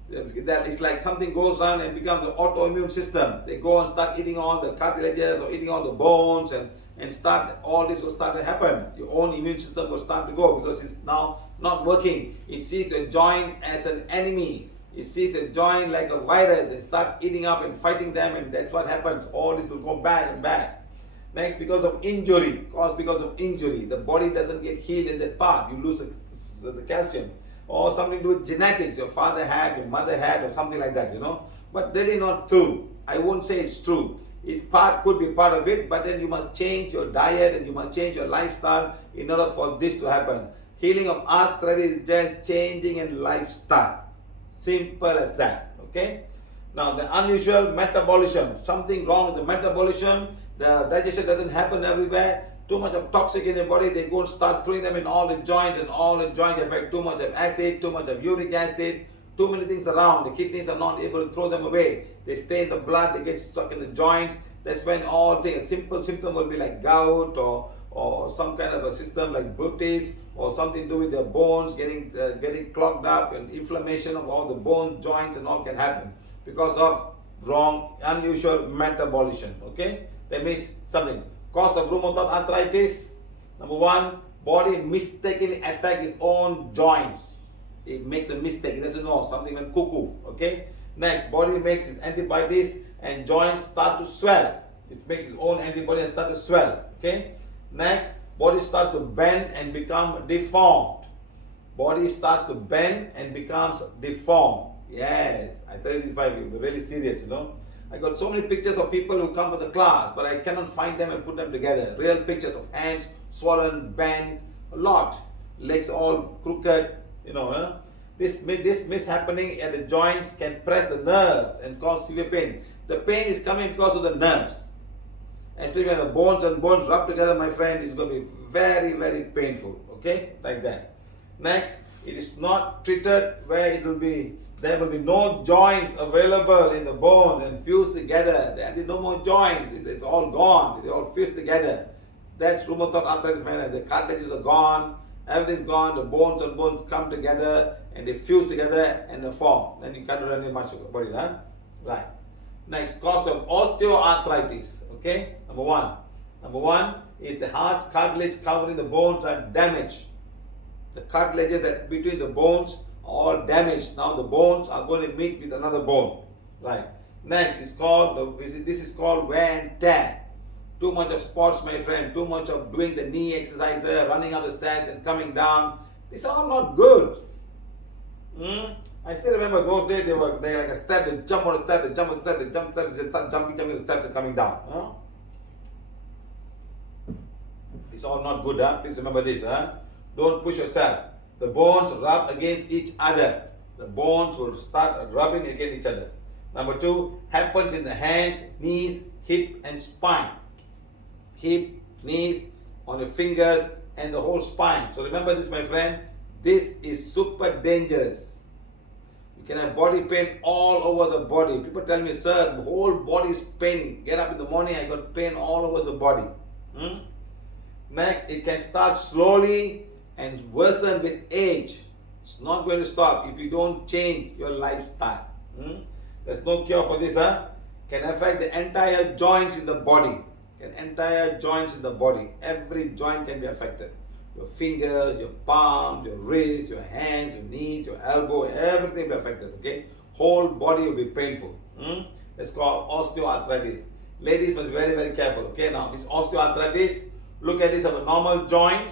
That is like something goes on and becomes an autoimmune system. They go and start eating all the cartilages or eating all the bones and start, all this will start to happen. Your own immune system will start to go because it's now not working. It sees a joint as an enemy. It sees a joint like a virus and start eating up and fighting them, and that's what happens. All this will go bad and bad. Next, because of injury, caused because of injury. The body doesn't get healed in that part. You lose a the calcium, or something to do with genetics. Your father had, your mother had, or something like that, But really not true. I won't say it's true. It could be part of it, but then you must change your diet and you must change your lifestyle in order for this to happen. Healing of arthritis is just changing in lifestyle. Simple as that. Okay. Now the unusual metabolism. Something wrong with the metabolism. The digestion doesn't happen everywhere. Too much of toxic in the body, they go and start throwing them in all the joints, and all the joints affect too much of acid, too much of uric acid, too many things around. The kidneys are not able to throw them away. They stay in the blood, they get stuck in the joints. That's when all things, a simple symptom will be like gout or some kind of a system like bursitis, or something to do with their bones getting clogged up, and inflammation of all the bones, joints, and all can happen because of wrong, unusual metabolism. Okay, that means something. Cause of rheumatoid arthritis. Number one, body mistakenly attack its own joints. It makes a mistake. It doesn't know. Something went cuckoo. Okay. Next, body makes its antibodies and joints start to swell. It makes its own antibody and start to swell. Okay. Next, body starts to bend and become deformed. Body starts to bend and becomes deformed. Yes, I tell you this by really serious. I got so many pictures of people who come for the class, but I cannot find them and put them together. Real pictures of hands swollen, bent, a lot. Legs all crooked, This mishappening at the joints can press the nerves and cause severe pain. The pain is coming because of the nerves. Especially when the bones and bones rub together, my friend, it's going to be very, very painful. Okay? Like that. Next, it is not treated where there will be no joints available in the bone and fused together. There will be no more joints. It's all gone. They all fused together. That's rheumatoid arthritis, man. The cartilages are gone. Everything's gone. The bones and bones come together and they fuse together and they form. Then you can't do anything much about it, huh? Right. Next, cause of osteoarthritis. Okay. Number one is the hard cartilage covering the bones are damaged. The cartilages that between the bones all damaged. Now the bones are going to meet with another bone. Right. Next is this is called wear and tear. Too much of sports, my friend. Too much of doing the knee exercise, running up the stairs and coming down. These are all not good. I still remember those days. They like a step. They jump on a step. They jump on a step. They jump step. They start jumping the steps and coming down. It's all not good. Please remember this. Don't push yourself. The bones rub against each other. The bones will start rubbing against each other. Number two, happens in the hands, knees, hip and spine. Hip, knees, on your fingers and the whole spine. So remember this, my friend. This is super dangerous. You can have body pain all over the body. People tell me, sir, the whole body is paining. Get up in the morning, I got pain all over the body. Next, it can start slowly and worsen with age. It's not going to stop if you don't change your lifestyle. There's no cure for this. Can affect the entire joints in the body. Every joint can be affected. Your fingers, your palms, your wrists, your hands, your knees, your elbow, everything will be affected. Okay, whole body will be painful. That's called osteoarthritis. Ladies must be very, very careful. Okay, now this osteoarthritis. Look at this of a normal joint.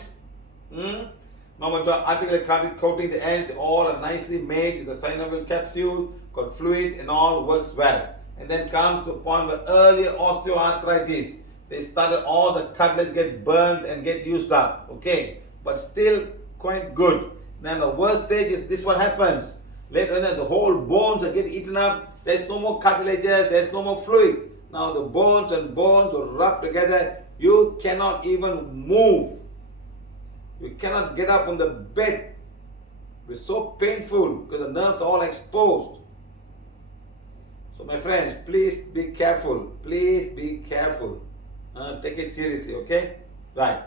Normal joint, articular cartilage coating the end, all are nicely made. It's a synovial capsule, got fluid and all works well. And then comes to a point where earlier osteoarthritis, they started all the cartilage get burned and get used up. Okay, but still quite good. Then the worst stage is this: what happens later on, the whole bones are getting eaten up. There's no more cartilages, there's no more fluid. Now the bones and bones will rub together. You cannot even move. You cannot get up from the bed. It's so painful because the nerves are all exposed. So my friends, please be careful. Please be careful. Take it seriously, okay? Right.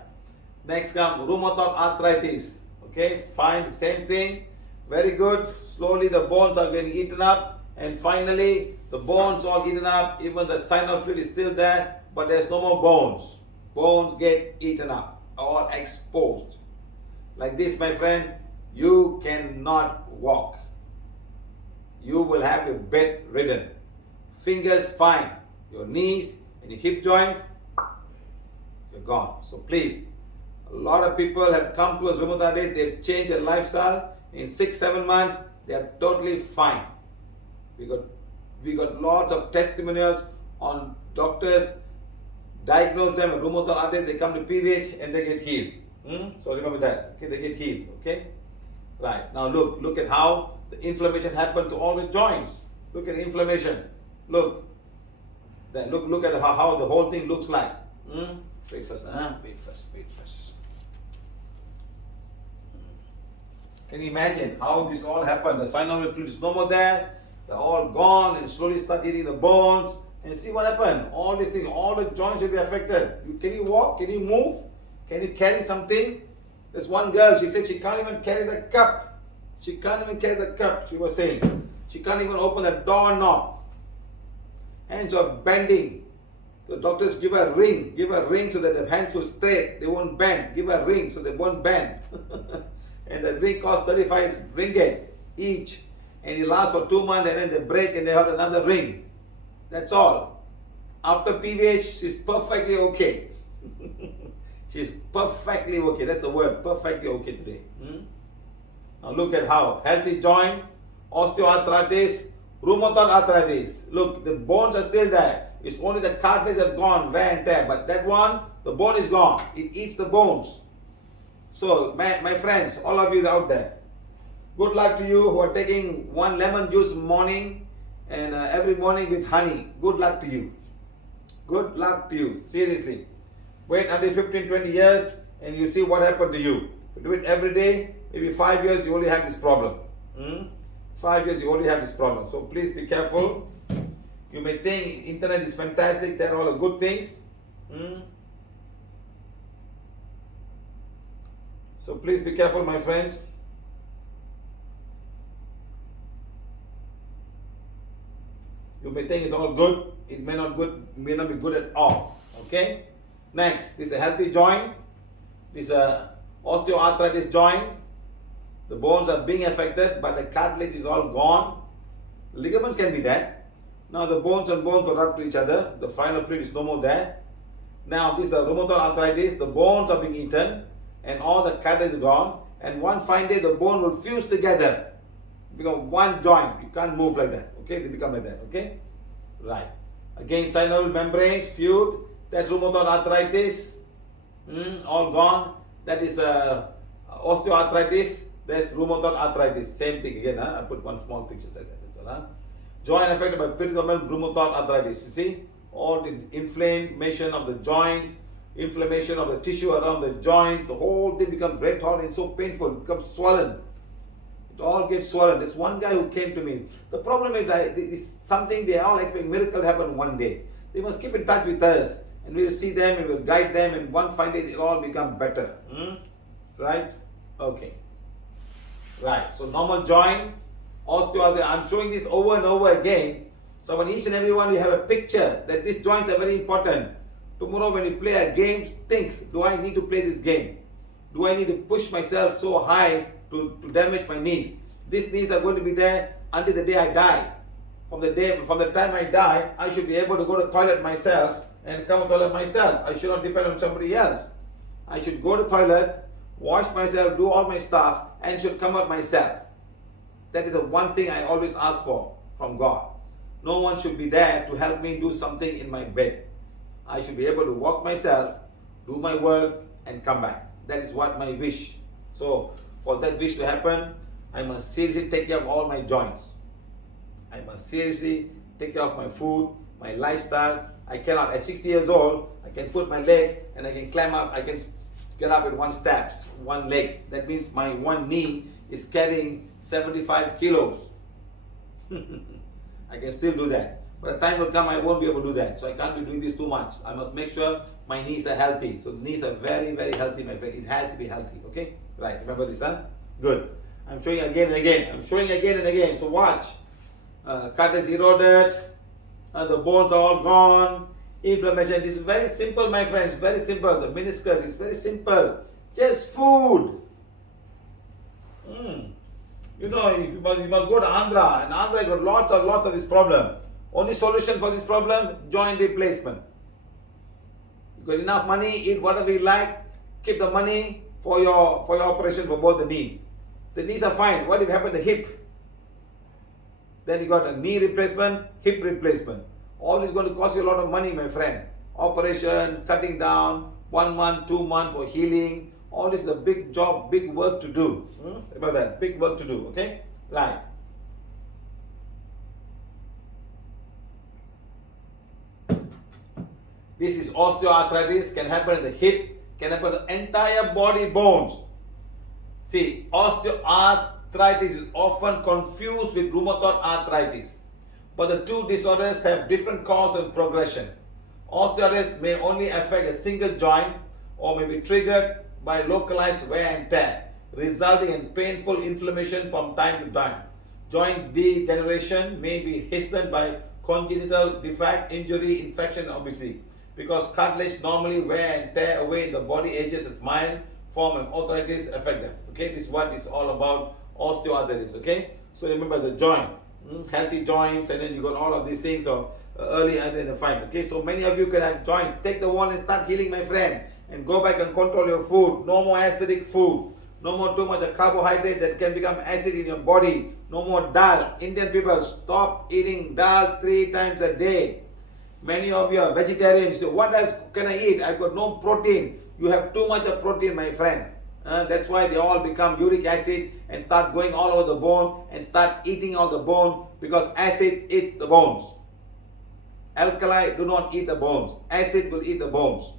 Next comes rheumatoid arthritis. Okay, fine, same thing. Very good. Slowly the bones are getting eaten up, and finally the bones all eaten up. Even the synovial fluid is still there, but there's no more bones. Bones get eaten up, all exposed. Like this, my friend, you cannot walk. You will have your bedridden. Fingers fine. Your knees and your hip joint, you're gone. So please, A lot of people have come to us rheumatoid arthritis, they've changed their lifestyle. In 6-7 months, they are totally fine. We got lots of testimonials on doctors diagnose them with rheumatoid arthritis, they come to PVH and they get healed. So remember that. Okay, they get healed. Okay? Right. Now look at how the inflammation happened to all the joints. Look at the inflammation. Look. Then look at how the whole thing looks like. Wait first. Wait first. Can you imagine how this all happened? The synovial fluid is no more there. They're all gone and slowly start eating the bones. And see what happened. All these things, all the joints will be affected. Can you walk? Can you move? Can you carry something? There's one girl, she said she can't even carry the cup. She can't even carry the cup, she was saying. She can't even open the doorknob. Hands are bending. The doctors give her a ring so that the hands will straight, they won't bend. Give her a ring so they won't bend. And the ring costs 35 ringgit each. And it lasts for 2 months and then they break and they have another ring. That's all. After PVH, she's perfectly okay. She's perfectly okay. That's the word, perfectly okay today. Now look at how healthy joint, osteoarthritis, rheumatoid arthritis. Look, the bones are still there. It's only the cartilage have gone, wear and tear. But that one, the bone is gone. It eats the bones. So my friends, all of you out there, good luck to you who are taking 1 lemon juice morning and every morning with honey. Good luck to you. Good luck to you. Seriously. Wait until 15-20 years and you see what happened to you. If you do it every day, maybe 5 years you only have this problem. 5 years you only have this problem. So please be careful. You may think internet is fantastic, they're all the good things. So please be careful, my friends. You may think it's all good. It may not be good at all. Okay? Next, this is a healthy joint. This is a osteoarthritis joint. The bones are being affected, but the cartilage is all gone. Ligaments can be there. Now the bones and bones are rubbed to each other. The final fluid is no more there. Now this is the rheumatoid arthritis. The bones are being eaten and all the cartilage is gone. And one fine day the bone will fuse together. Become one joint. You can't move like that. Okay? They become like that. Okay? Right. Again, synovial membranes fused. That's rheumatoid arthritis. All gone. That is osteoarthritis. That's rheumatoid arthritis. Same thing again. I put one small picture like that. That's all. Joint affected by peridominal rheumatoid arthritis. You see? All the inflammation of the joints, inflammation of the tissue around the joints, the whole thing becomes red hot and so painful. It becomes swollen. It all gets swollen. There's one guy who came to me. The problem is, it's something they all expect miracle to happen one day. They must keep in touch with us. And we will see them and we will guide them, and one fine day it will all become better. Right? Okay. Right. So normal joint, osteoarthritis. I'm showing this over and over again. So when each and every one you have a picture that these joints are very important. Tomorrow when you play a game, think, do I need to play this game? Do I need to push myself so high to damage my knees? These knees are going to be there until the day I die. From the time I die, I should be able to go to the toilet myself and come to the toilet myself. I should not depend on somebody else. I should go to the toilet, wash myself, do all my stuff, and should come out myself. That is the one thing I always ask for from God. No one should be there to help me do something in my bed. I should be able to walk myself, do my work, and come back. That is what my wish. So for that wish to happen, I must seriously take care of all my joints. I must seriously take care of my food, my lifestyle. I cannot, at 60 years old, I can put my leg and I can climb up, I can get up with one steps, one leg. That means my one knee is carrying 75 kilos. I can still do that. But a time will come I won't be able to do that. So I can't be doing this too much. I must make sure my knees are healthy. So the knees are very, very healthy, my friend. It has to be healthy. Okay? Right. Remember this, huh? Good. I'm showing again and again. I'm showing again and again. So watch. Cartilage eroded. The bones are all gone. Inflammation. This is very simple, my friends. Very simple. The meniscus is very simple. Just food. You know, you must go to Andhra. And Andhra got lots of this problem. Only solution for this problem, joint replacement. You got enough money, eat whatever you like, keep the money for your operation for both the knees. The knees are fine. What if happened to the hip? Then you got a knee replacement, hip replacement. All is going to cost you a lot of money, my friend. Operation, cutting down, 1 month, 2 months for healing. All this is a big job, big work to do. About that, big work to do, okay? Right. This is osteoarthritis, can happen in the hip, can happen in the entire body bones. See, osteoarthritis is often confused with rheumatoid arthritis, but the two disorders have different cause and progression. Osteoarthritis may only affect a single joint or may be triggered by localized wear and tear, resulting in painful inflammation from time to time. Joint degeneration may be hastened by congenital defect, injury, infection, and obesity. Because cartilage normally wear and tear away in the body edges as mild form and arthritis affect them. Okay, this is what is all about osteoarthritis. Okay, so remember the joint, healthy joints, and then you got all of these things of early and the fine. Okay, so many of you can have joint. Take the one and start healing, my friend, and go back and control your food. No more acidic food. No more too much of carbohydrate that can become acid in your body. No more dal. Indian people, stop eating dal 3 times a day. Many of you are vegetarians. So what else can I eat? I've got no protein. You have too much of protein, my friend. That's why they all become uric acid and start going all over the bone and start eating all the bone, because acid eats the bones. Alkali do not eat the bones. Acid will eat the bones.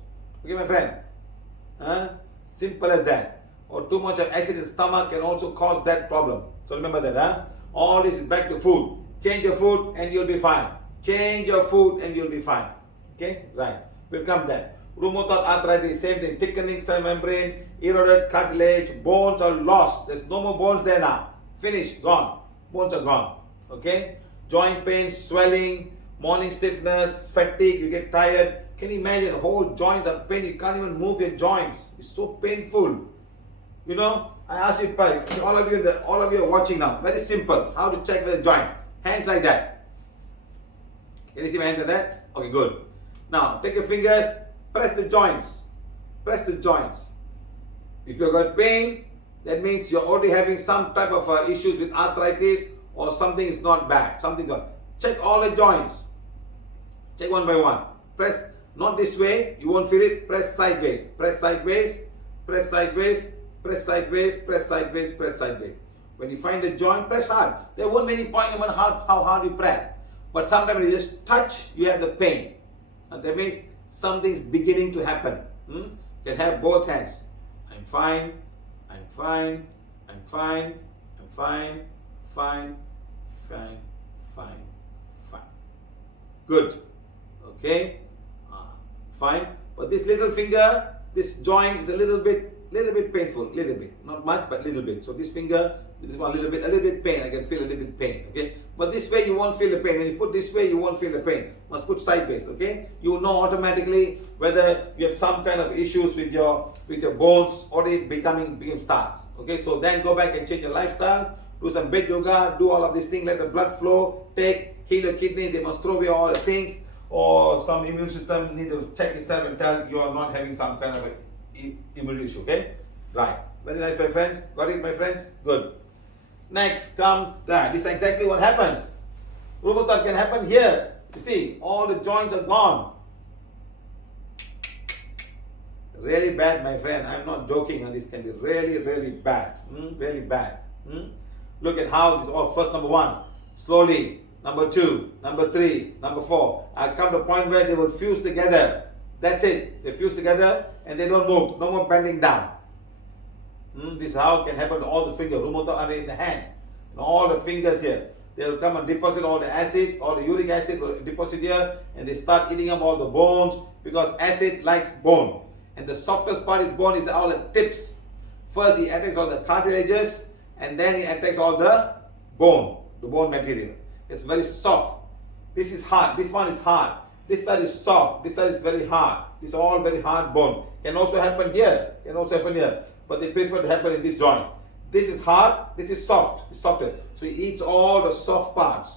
Okay, my friend? Simple as that. Or too much of acid in the stomach can also cause that problem. So remember that. All this is back to food. Change your food and you'll be fine. Change your food and you'll be fine. Okay? Right. We'll come then. Rheumatoid arthritis, same thing. Thickening cell membrane, eroded cartilage, bones are lost. There's no more bones there now. Finished. Gone. Bones are gone. Okay? Joint pain, swelling, morning stiffness, fatigue, you get tired. Can you imagine the whole joints are pain? You can't even move your joints. It's so painful. You know, I ask you, all of you are watching now. Very simple. How to check the joint. Hands like that. Can you see my hands like that? Okay, good. Now, take your fingers, press the joints. Press the joints. If you've got pain, that means you're already having some type of issues with arthritis, or something is not bad. Something's not. Check all the joints. Check one by one. Press, not this way, you won't feel it. Press sideways. Press sideways. Press sideways. Press sideways. Press sideways. Press sideways. When you find the joint, press hard. There won't be any point in how hard you press. But sometimes when you just touch, you have the pain. And that means something's beginning to happen. You can have both hands. I'm fine. I'm fine. I'm fine. I'm fine. Fine. Fine. Fine. Fine. Good. Okay. Fine. But this little finger, this joint is a little bit painful. Little bit. Not much, but little bit. So this finger, this is one a little bit pain. I can feel a little bit pain. Okay. But this way you won't feel the pain. When you put this way, you won't feel the pain. Must put sideways. Okay. You will know automatically whether you have some kind of issues with your bones already becoming start. Okay. So then go back and change your lifestyle. Do some bed yoga. Do all of these things. Let the blood flow. Heal your kidney. They must throw away all the things. Or some immune system need to check itself and tell you are not having some kind of immune issue. Okay. Right. Very nice, my friend. Got it, my friends? Good. Next, come there. This is exactly what happens. Rheumatoid can happen here. You see, all the joints are gone. Really bad, my friend. I'm not joking. And this can be really, really bad. Really bad. Look at how this all. First, number 1, slowly. Number 2, number 3, number 4. I come to a point where they will fuse together. That's it. They fuse together and they don't move. No more bending down. This is how it can happen to all the fingers. Rheumatoid are in the hand. And all the fingers here. They will come and deposit all the acid, all the uric acid will deposit here, and they start eating up all the bones, because acid likes bone. And the softest part is bone is all the tips. First he attacks all the cartilages, and then he attacks all the bone material. It's very soft. This is hard. This one is hard. This side is soft. This side is very hard. This is all very hard bone. Can also happen here. Can also happen here. But they prefer to happen in this joint. This is hard. This is soft. It's softer. So he eats all the soft parts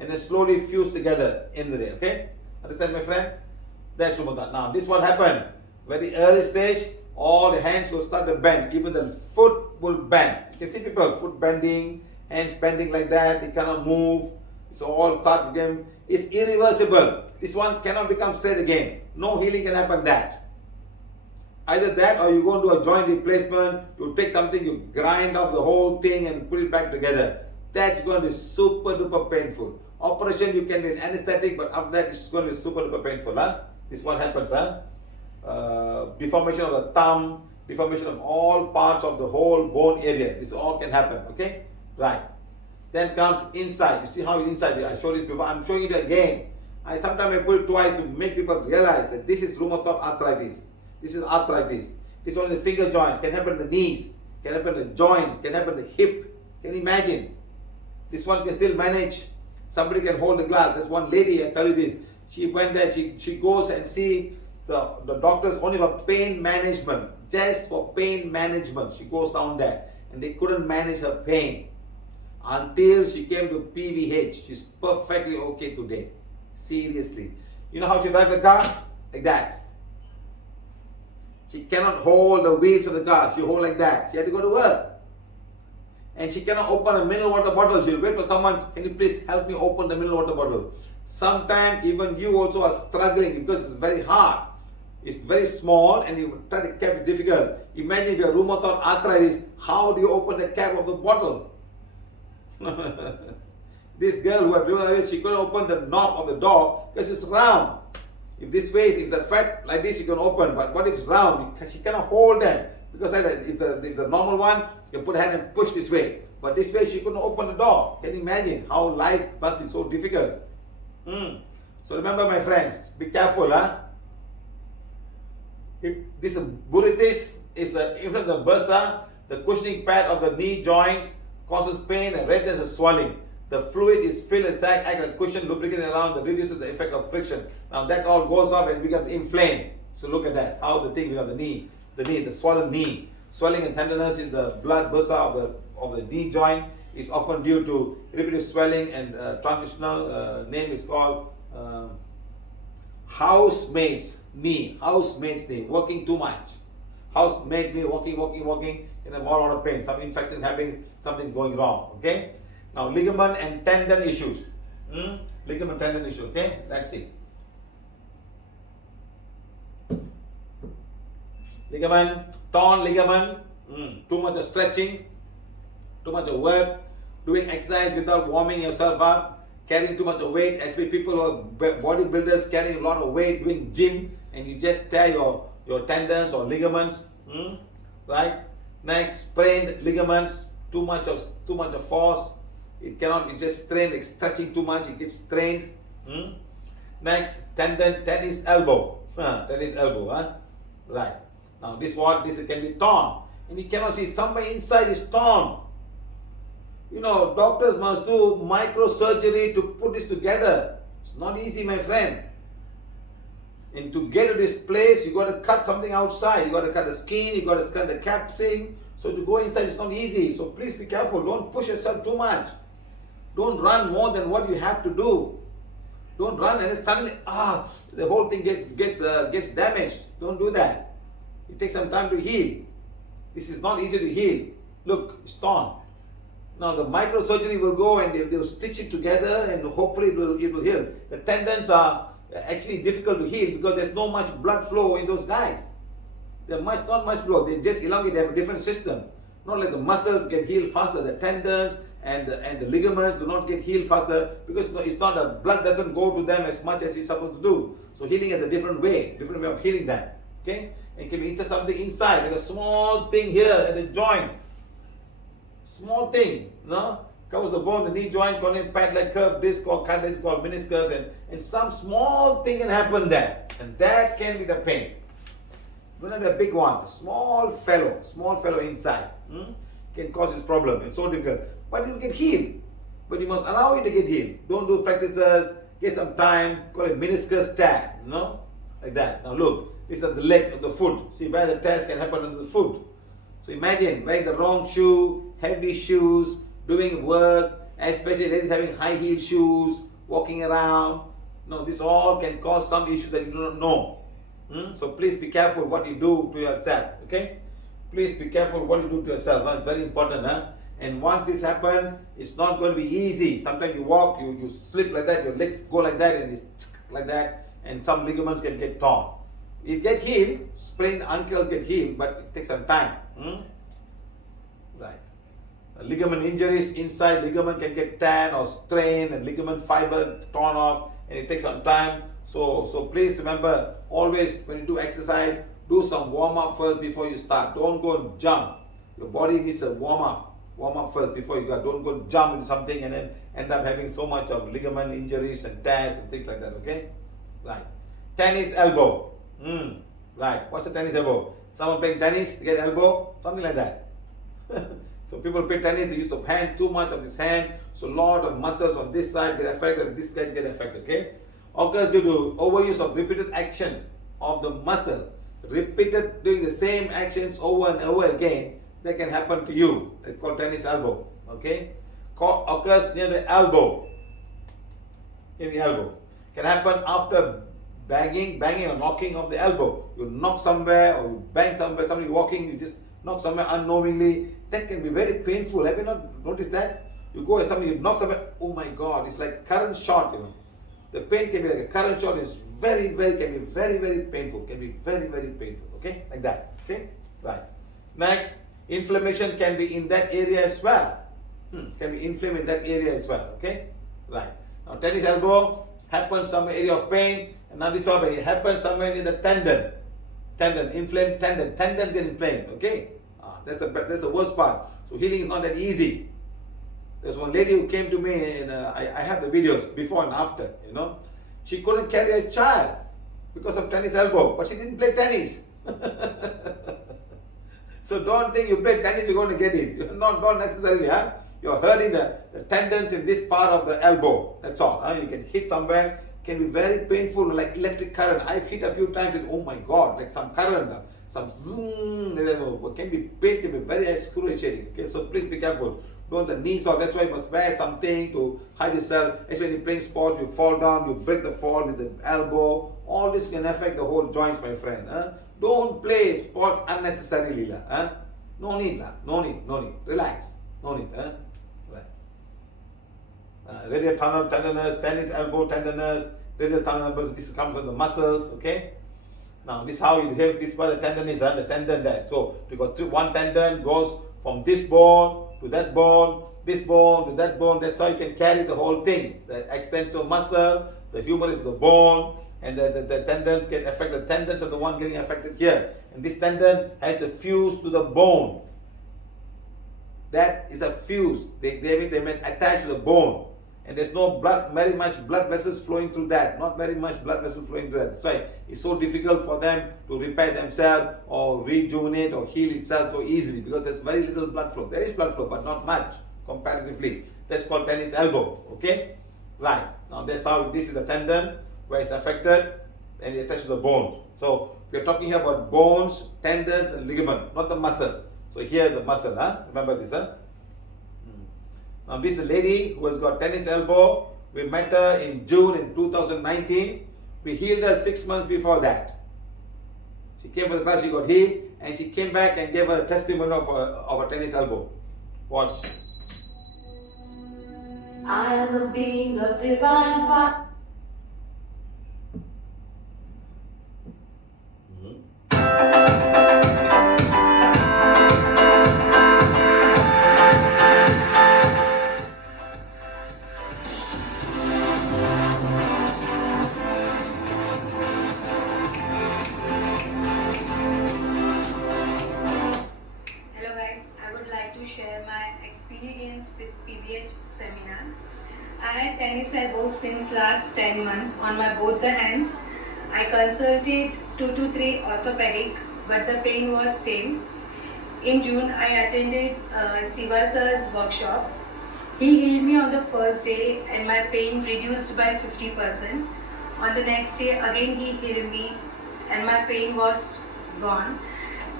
and then slowly fuse together in the day. Okay? Understand, my friend? That's rheumatoid. Now, this what happened. Very early stage. all the hands will start to bend, even the foot will bend. You can see people, foot bending, hands bending like that, they cannot move. It's all start again. It's irreversible. This one cannot become straight again. No healing can happen that. Either that or you go into a joint replacement, you take something, you grind off the whole thing and put it back together. That's going to be super duper painful. Operation, you can be an anesthetic, but after that it's going to be super duper painful. This is what happens. Deformation of the thumb, deformation of all parts of the whole bone area. This all can happen. Okay? Right. Then comes inside. You see how it's inside? I showed this before. I'm showing it again. Sometimes I put it twice to make people realize that this is rheumatoid arthritis. This is arthritis. This one is the finger joint. Can happen to the knees. Can happen to the joint. Can happen to the hip. Can you imagine? This one can still manage. Somebody can hold the glass. There's one lady, I tell you this. She went there. She goes and see the doctors only for pain management. Just for pain management. She goes down there. And they couldn't manage her pain. Until she came to PVH. She's perfectly okay today. Seriously. You know how she drives the car? Like that. She cannot hold the wheels of the car. She hold like that. She had to go to work. And she cannot open a mineral water bottle. She'll wait for someone. Can you please help me open the mineral water bottle? Sometimes even you also are struggling because it's very hard. It's very small and you try to cap it difficult. Imagine if you have rheumatoid arthritis. How do you open the cap of the bottle? This girl who had rheumatoid arthritis, she couldn't open the knob of the door because it's round. If this way, if it's fat like this, you can open. But what if it's round? She cannot hold them. Because like that, if the normal one, you can put a hand and push this way. But this way, she couldn't open the door. Can you imagine how life must be so difficult? So remember, my friends, be careful, If this bursitis is the influence of the bursa, the cushioning pad of the knee joints causes pain and redness and swelling. The fluid is filled inside, act like cushion, lubricating around, that reduces the effect of friction. Now that all goes up and becomes inflamed. So look at that, how the thing becomes the swollen knee. Swelling and tenderness in the blood bursa of the knee joint is often due to repetitive swelling, and transitional name is called housemaid's knee. Housemaid's knee, working too much. Housemaid knee, walking, and a lot of pain. Some infection happening, something's going wrong. Okay. Now ligament and tendon issues. Ligament tendon issue. Okay. Let's see. Ligament, torn ligament, too much of stretching, too much of work, doing exercise without warming yourself up, carrying too much of weight, especially people who are bodybuilders carrying a lot of weight, doing gym, and you just tear your tendons or ligaments, right? Next, sprained ligaments, too much of force, it's just strained, like stretching too much, it gets strained. Next, tendon, tennis elbow, right? Now this can be torn, and you cannot see somewhere inside is torn. You know, doctors must do microsurgery to put this together. It's not easy, my friend. And to get to this place, you got to cut something outside. You got to cut the skin, you got to cut the capsing. So to go inside is not easy. So please be careful. Don't push yourself too much. Don't run more than what you have to do. Don't run and then suddenly the whole thing gets damaged. Don't do that. It takes some time to heal. This is not easy to heal. Look, it's torn. Now the microsurgery will go and they'll stitch it together and hopefully it will heal. The tendons are actually difficult to heal because there's no much blood flow in those guys. There's not much blood. They just elongate. They have a different system. Not like the muscles get healed faster. The tendons and the ligaments do not get healed faster because it's not the blood doesn't go to them as much as it's supposed to do. So healing is a different way of healing them. Okay, and it can be inside something inside, like a small thing here at the joint. Small thing, covers the bone, the knee joint, coordinate pad like curve disc called cartilage, called meniscus, and some small thing can happen there, and that can be the pain. Don't have a big one, a small fellow inside can cause this problem. It's so difficult, but it will get healed. But you must allow it to get healed. Don't do practices. Get some time. Call it meniscus tear, like that. Now look. This is the leg of the foot. See where the tears can happen under the foot. So imagine wearing the wrong shoe, heavy shoes, doing work, especially ladies having high heel shoes, walking around. This all can cause some issue that you do not know. So please be careful what you do to yourself. Okay? Please be careful what you do to yourself. It's very important. And once this happens, it's not going to be easy. Sometimes you walk, you slip like that, your legs go like that, and it's like that, and some ligaments can get torn. It get healed, sprained ankles get healed, but it takes some time. Right. Ligament injuries inside ligament can get torn or strained, and ligament fiber torn off, and it takes some time. So please remember, always when you do exercise, do some warm up first before you start. Don't go and jump. Your body needs a warm up. Warm up first before you go. Don't go and jump into something and then end up having so much of ligament injuries and tears and things like that. Okay? Right. Tennis elbow. Right. What's a tennis elbow? Someone playing tennis, they get elbow, something like that. So people play tennis, they use the hand, too much of this hand, so a lot of muscles on this side get affected, this side get affected. Okay? Occurs due to overuse of repeated action of the muscle, repeated doing the same actions over and over again, that can happen to you. It's called tennis elbow. Okay? Occurs near the elbow. In the elbow. Can happen after banging or knocking of the elbow. You knock somewhere or you bang somewhere, somebody walking, you just knock somewhere unknowingly. That can be very painful. Have you not noticed that? You go at somebody, you knock somewhere, oh my God, it's like current shot, The pain can be like a current shot, is very, very painful. Can be very, very painful. Okay? Like that. Okay? Right. Next, inflammation can be in that area as well. Can be inflamed in that area as well. Okay? Right. Now, tennis elbow happens some area of pain, and now this one, it happens somewhere in the tendon. Inflamed tendon. Tendon get inflamed. Okay? That's the worst part. So healing is not that easy. There's one lady who came to me, and I have the videos before and after. She couldn't carry a child because of tennis elbow, but she didn't play tennis. So don't think you play tennis, you're going to get it. Not necessarily. You're hurting the tendons in this part of the elbow. That's all. You can hit somewhere. Can be very painful, like electric current. I've hit a few times, and oh my God, like some current, some zoom. Can be pain, can be very excruciating. Okay, so please be careful. Don't the knees or that's why you must wear something to hide yourself. Especially when you're playing sports, you fall down, you break the fall with the elbow. All this can affect the whole joints, my friend. Don't play sports unnecessarily. No need. Relax. No need. Radial tunnel tenderness, tennis elbow tenderness, radial tunnel, this comes from the muscles. Okay? Now, this is how you behave. This is where the tendon is, the tendon there. So, you got one tendon goes from this bone to that bone, this bone to that bone. That's how you can carry the whole thing. The extensor muscle, the humerus is the bone, and the tendons get affected. The tendons are the one getting affected here. And this tendon has to fuse to the bone. That is a fuse. They may attach to the bone. And there's no very much blood vessels flowing through that. Not very much blood vessels flowing through that. That's why it's so difficult for them to repair themselves or rejuvenate or heal itself so easily, because there's very little blood flow. There is blood flow, but not much comparatively. That's called tennis elbow. Okay? Right. Now that's how this is the tendon where it's affected and it attaches to the bone. So we're talking here about bones, tendons, and ligament, not the muscle. So here is the muscle. Remember this. Now this is a lady who has got tennis elbow. We met her in June in 2019. We healed her 6 months before that. She came for the class, she got healed, and she came back and gave her a testimony of a tennis elbow. Watch. I am a being of divine fire. Share my experience with PVH seminar. I had tennis elbow since last 10 months on my both the hands. I consulted 2 to 3 orthopedic, but the pain was same. In June, I attended Siva sir's workshop. He healed me on the first day and my pain reduced by 50%. On the next day, again he healed me and my pain was gone.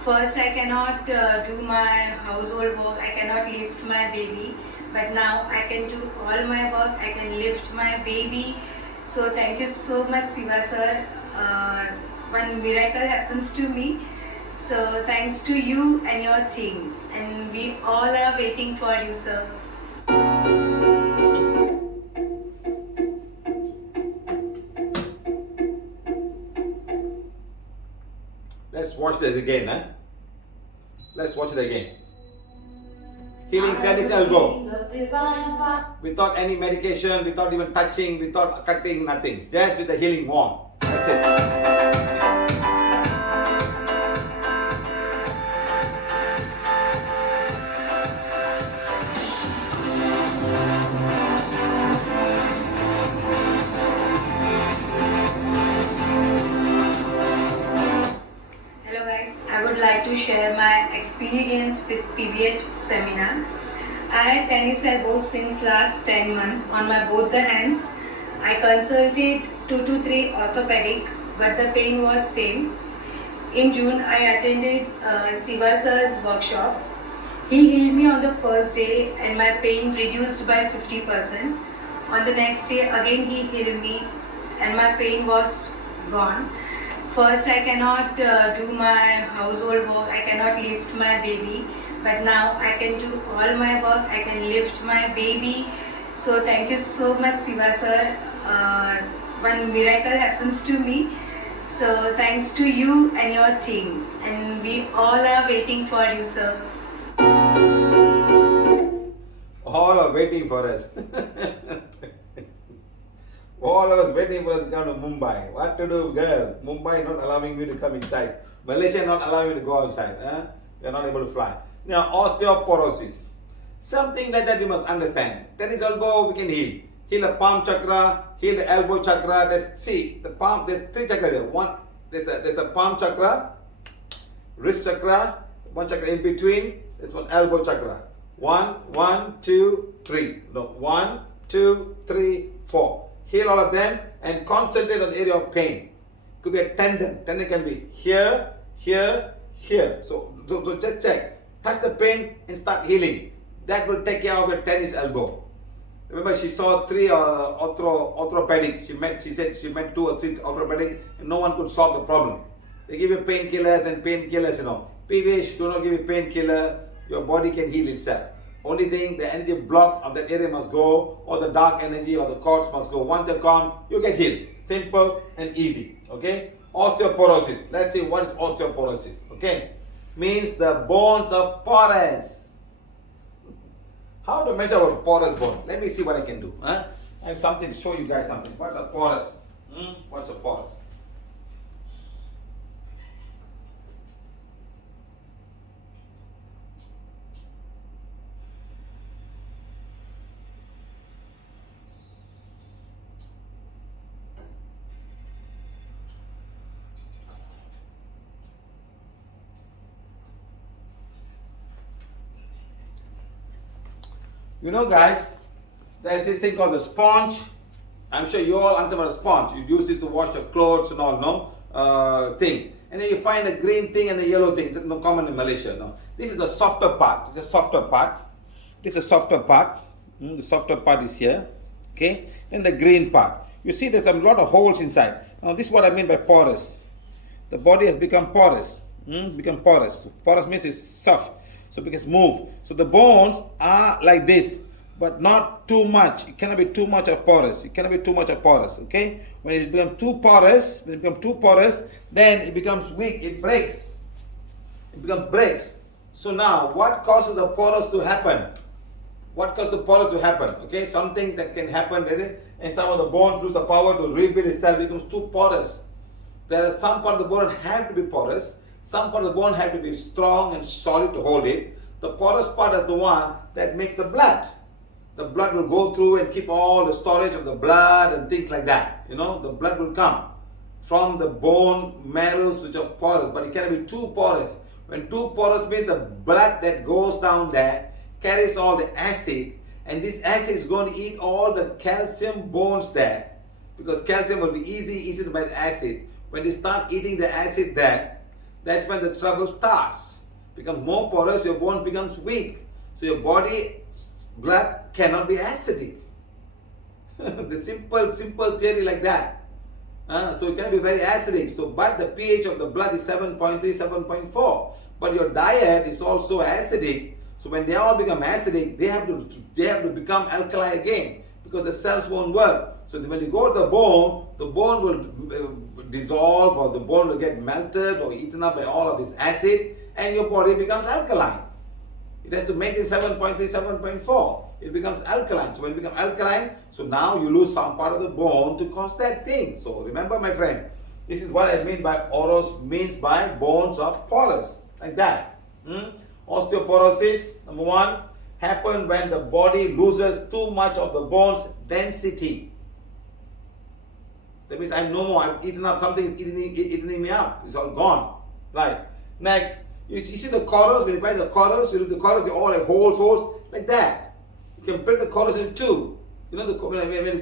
First, I cannot do my household work, I cannot lift my baby, but now I can do all my work, I can lift my baby. So thank you so much, Siva sir. one miracle happens to me. So thanks to you and your team. And we all are waiting for you, sir. Let's watch this again, huh? Let's watch it again. Healing tennis elbow. Without any medication, without even touching, without cutting, nothing. Just with the healing wand. That's it. Hello guys, I would like to share my experience with PVH seminar. I had tennis elbow since last 10 months on my both the hands. I consulted 2 to 3 orthopedic, but the pain was same. In June, I attended Siva sir's workshop. He healed me on the first day and my pain reduced by 50%. On the next day, again he healed me and my pain was gone. First, I cannot do my household work, I cannot lift my baby, but now I can do all my work, I can lift my baby. So thank you so much, Siva sir. One miracle happens to me. So thanks to you and your team. And we all are waiting for you, sir. All are waiting for us. All of us waiting for us to come to Mumbai. What to do, girl? Mumbai not allowing me to come inside. Malaysia not allowing me to go outside. We are not able to fly. Now, osteoporosis. Something like that you must understand. Tennis elbow, we can heal. Heal the palm chakra, heal the elbow chakra. See, the palm, there's 3 chakras there. One, there's a palm chakra, wrist chakra, one chakra in between. There's one elbow chakra. 1, 2, 3. No, 1, 2, 3, 4. Heal all of them and concentrate on the area of pain. Could be a tendon. Tendon can be here, here, here. So just check. Touch the pain and start healing. That will take care of your tennis elbow. Remember, she saw 3 orthopedic. She said she met 2 or 3 orthopedic, and no one could solve the problem. They give you painkillers and painkillers, PVH do not give you painkiller. Your body can heal itself. Only thing, the energy block of that area must go, or the dark energy or the cords must go. Once they're gone, you get healed. Simple and easy. Okay? Osteoporosis. Let's see what is osteoporosis. Okay? Means the bones are porous. How to measure a porous bone? Let me see what I can do. I have something to show you guys something. What's a porous? What's a porous? You know, guys, there's this thing called the sponge. I'm sure you all understand about a sponge. You use this to wash your clothes and all, no? Thing. And then you find the green thing and the yellow thing. It's not common in Malaysia, no? This is the softer part. It's a softer part. This is a softer part. The softer part is here. Okay? Then the green part. You see there's a lot of holes inside. Now this is what I mean by porous. The body has become porous. Become porous. Porous means it's soft. So it becomes move. So the bones are like this, but not too much. It cannot be too much of porous. It cannot be too much of porous. Okay? When it becomes too porous, then it becomes weak. It breaks. It becomes breaks. So now, what causes the porous to happen? What causes the porous to happen? Okay, something that can happen, and some of the bones lose the power to rebuild itself. It becomes too porous. There are some part of the bone have to be porous. Some part of the bone have to be strong and solid to hold it. The porous part is the one that makes the blood. The blood will go through and keep all the storage of the blood and things like that. The blood will come from the bone marrows which are porous, but it cannot be too porous. When too porous means the blood that goes down there carries all the acid, and this acid is going to eat all the calcium bones there, because calcium will be easy to by the acid. When they start eating the acid there, that's when the trouble starts. Becomes more porous, your bones becomes weak. So your body blood cannot be acidic. The simple theory like that. So it can be very acidic. So, but the pH of the blood is 7.3, 7.4. But your diet is also acidic. So when they all become acidic, they have to become alkali again because the cells won't work. So when you go to the bone will dissolve, or the bone will get melted or eaten up by all of this acid, and your body becomes alkaline. It has to maintain 7.3, 7.4. It becomes alkaline. So when it becomes alkaline, so now you lose some part of the bone to cause that thing. So remember, my friend, this is what I mean by oros, means by bones are porous, like that. Osteoporosis, number one, happen when the body loses too much of the bone's density. That means I'm no more. I've eaten up something. Is eating me up. It's all gone. Right. Next, you see the corals. When you buy the corals, you look at the corals. They're all like holes like that. You can break the corals in two. You know when you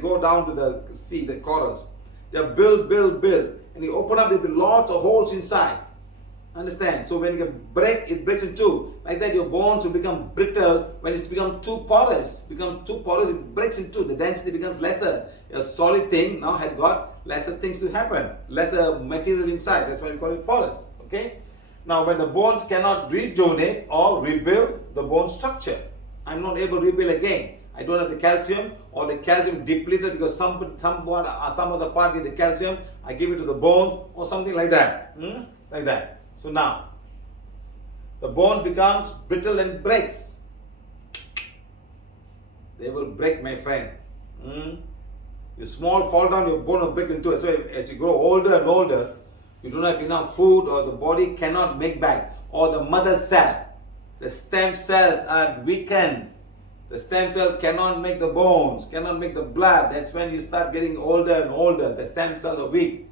go down to the sea, the corals, they're build, and you open up. There'll be lots of holes inside. Understand? So when you break, it breaks in two. Like that, your bones will become brittle when it's become too porous. It breaks in two. The density becomes lesser. A solid thing now has got lesser things to happen, lesser material inside. That's why we call it porous. Okay? Now, when the bones cannot rejuvenate or rebuild the bone structure, I'm not able to rebuild again. I don't have the calcium, or the calcium depleted because some of the part need the calcium. I give it to the bones or something like that. Like that. So now, the bone becomes brittle and breaks. They will break, my friend. You small fall down, your bone will break into it. So as you grow older and older, you don't have enough food, or the body cannot make back. Or the mother cell, the stem cells are weakened. The stem cell cannot make the bones, cannot make the blood. That's when you start getting older and older. The stem cells are weak.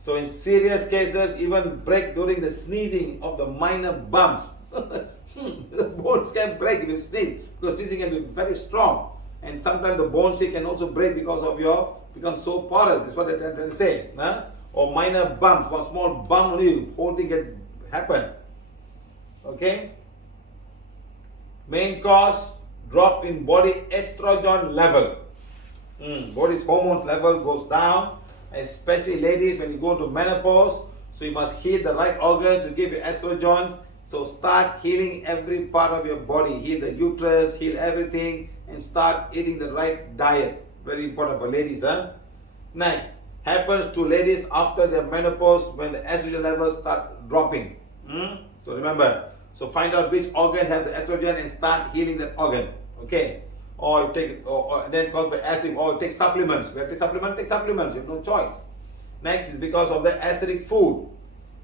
So in serious cases, even break during the sneezing of the minor bumps. The bones can break if you sneeze, because sneezing can be very strong. And sometimes the bones can also break because of become so porous. That's what they're trying to say. Or minor bumps, one small bump on you, whole thing can happen. Okay? Main cause, drop in body estrogen level. Body's hormone level goes down, especially ladies when you go to menopause. So you must heal the right organs to give you estrogen. So start healing every part of your body. Heal the uterus, heal everything, and start eating the right diet. Very important for ladies. Next, happens to ladies after their menopause when the estrogen levels start dropping. So remember, so find out which organ has the estrogen and start healing that organ. Okay? Or you take, or then caused by acid, or you take supplements. You have to take supplements. You have no choice. Next is because of the acidic food.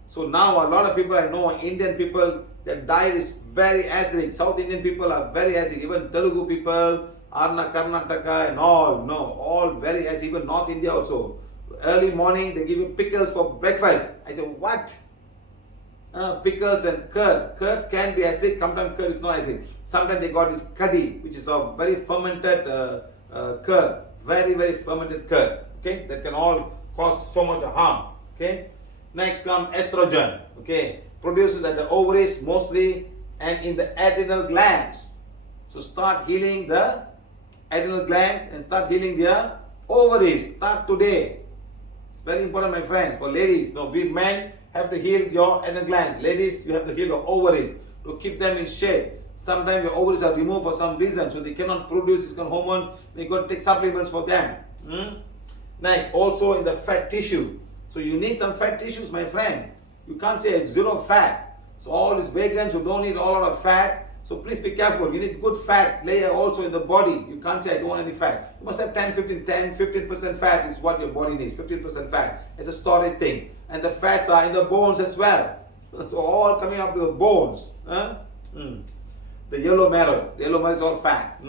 So now a lot of people I know, Indian people, their diet is very acidic. South Indian people are very acidic. Even Telugu people, Karnataka and all very acidic. Even North India also. Early morning they give you pickles for breakfast. I said, what? Pickles and curd. Curd can be acidic. Sometimes curd is not acidic. Sometimes they got this kadhi, which is a very fermented curd. Very, very fermented curd. Okay, that can all cause so much harm. Okay. Next comes estrogen. Okay, produces at the ovaries mostly and in the adrenal glands. So start healing the adrenal glands and start healing their ovaries. Start today. It's very important, my friend. For ladies, we men have to heal your adrenal glands. Ladies, you have to heal your ovaries to keep them in shape. Sometimes your ovaries are removed for some reason, so they cannot produce this kind of hormone. You got to take supplements for them. Next, also in the fat tissue. So you need some fat tissues, my friend. You can't say zero fat. So all these vegans who don't need a lot of fat, so please be careful. You need good fat layer also in the body. You can't say I don't want any fat. You must have 15% fat is what your body needs. 15% fat. It's a storage thing. And the fats are in the bones as well. So all coming up to the bones. The yellow marrow. The yellow marrow is all fat.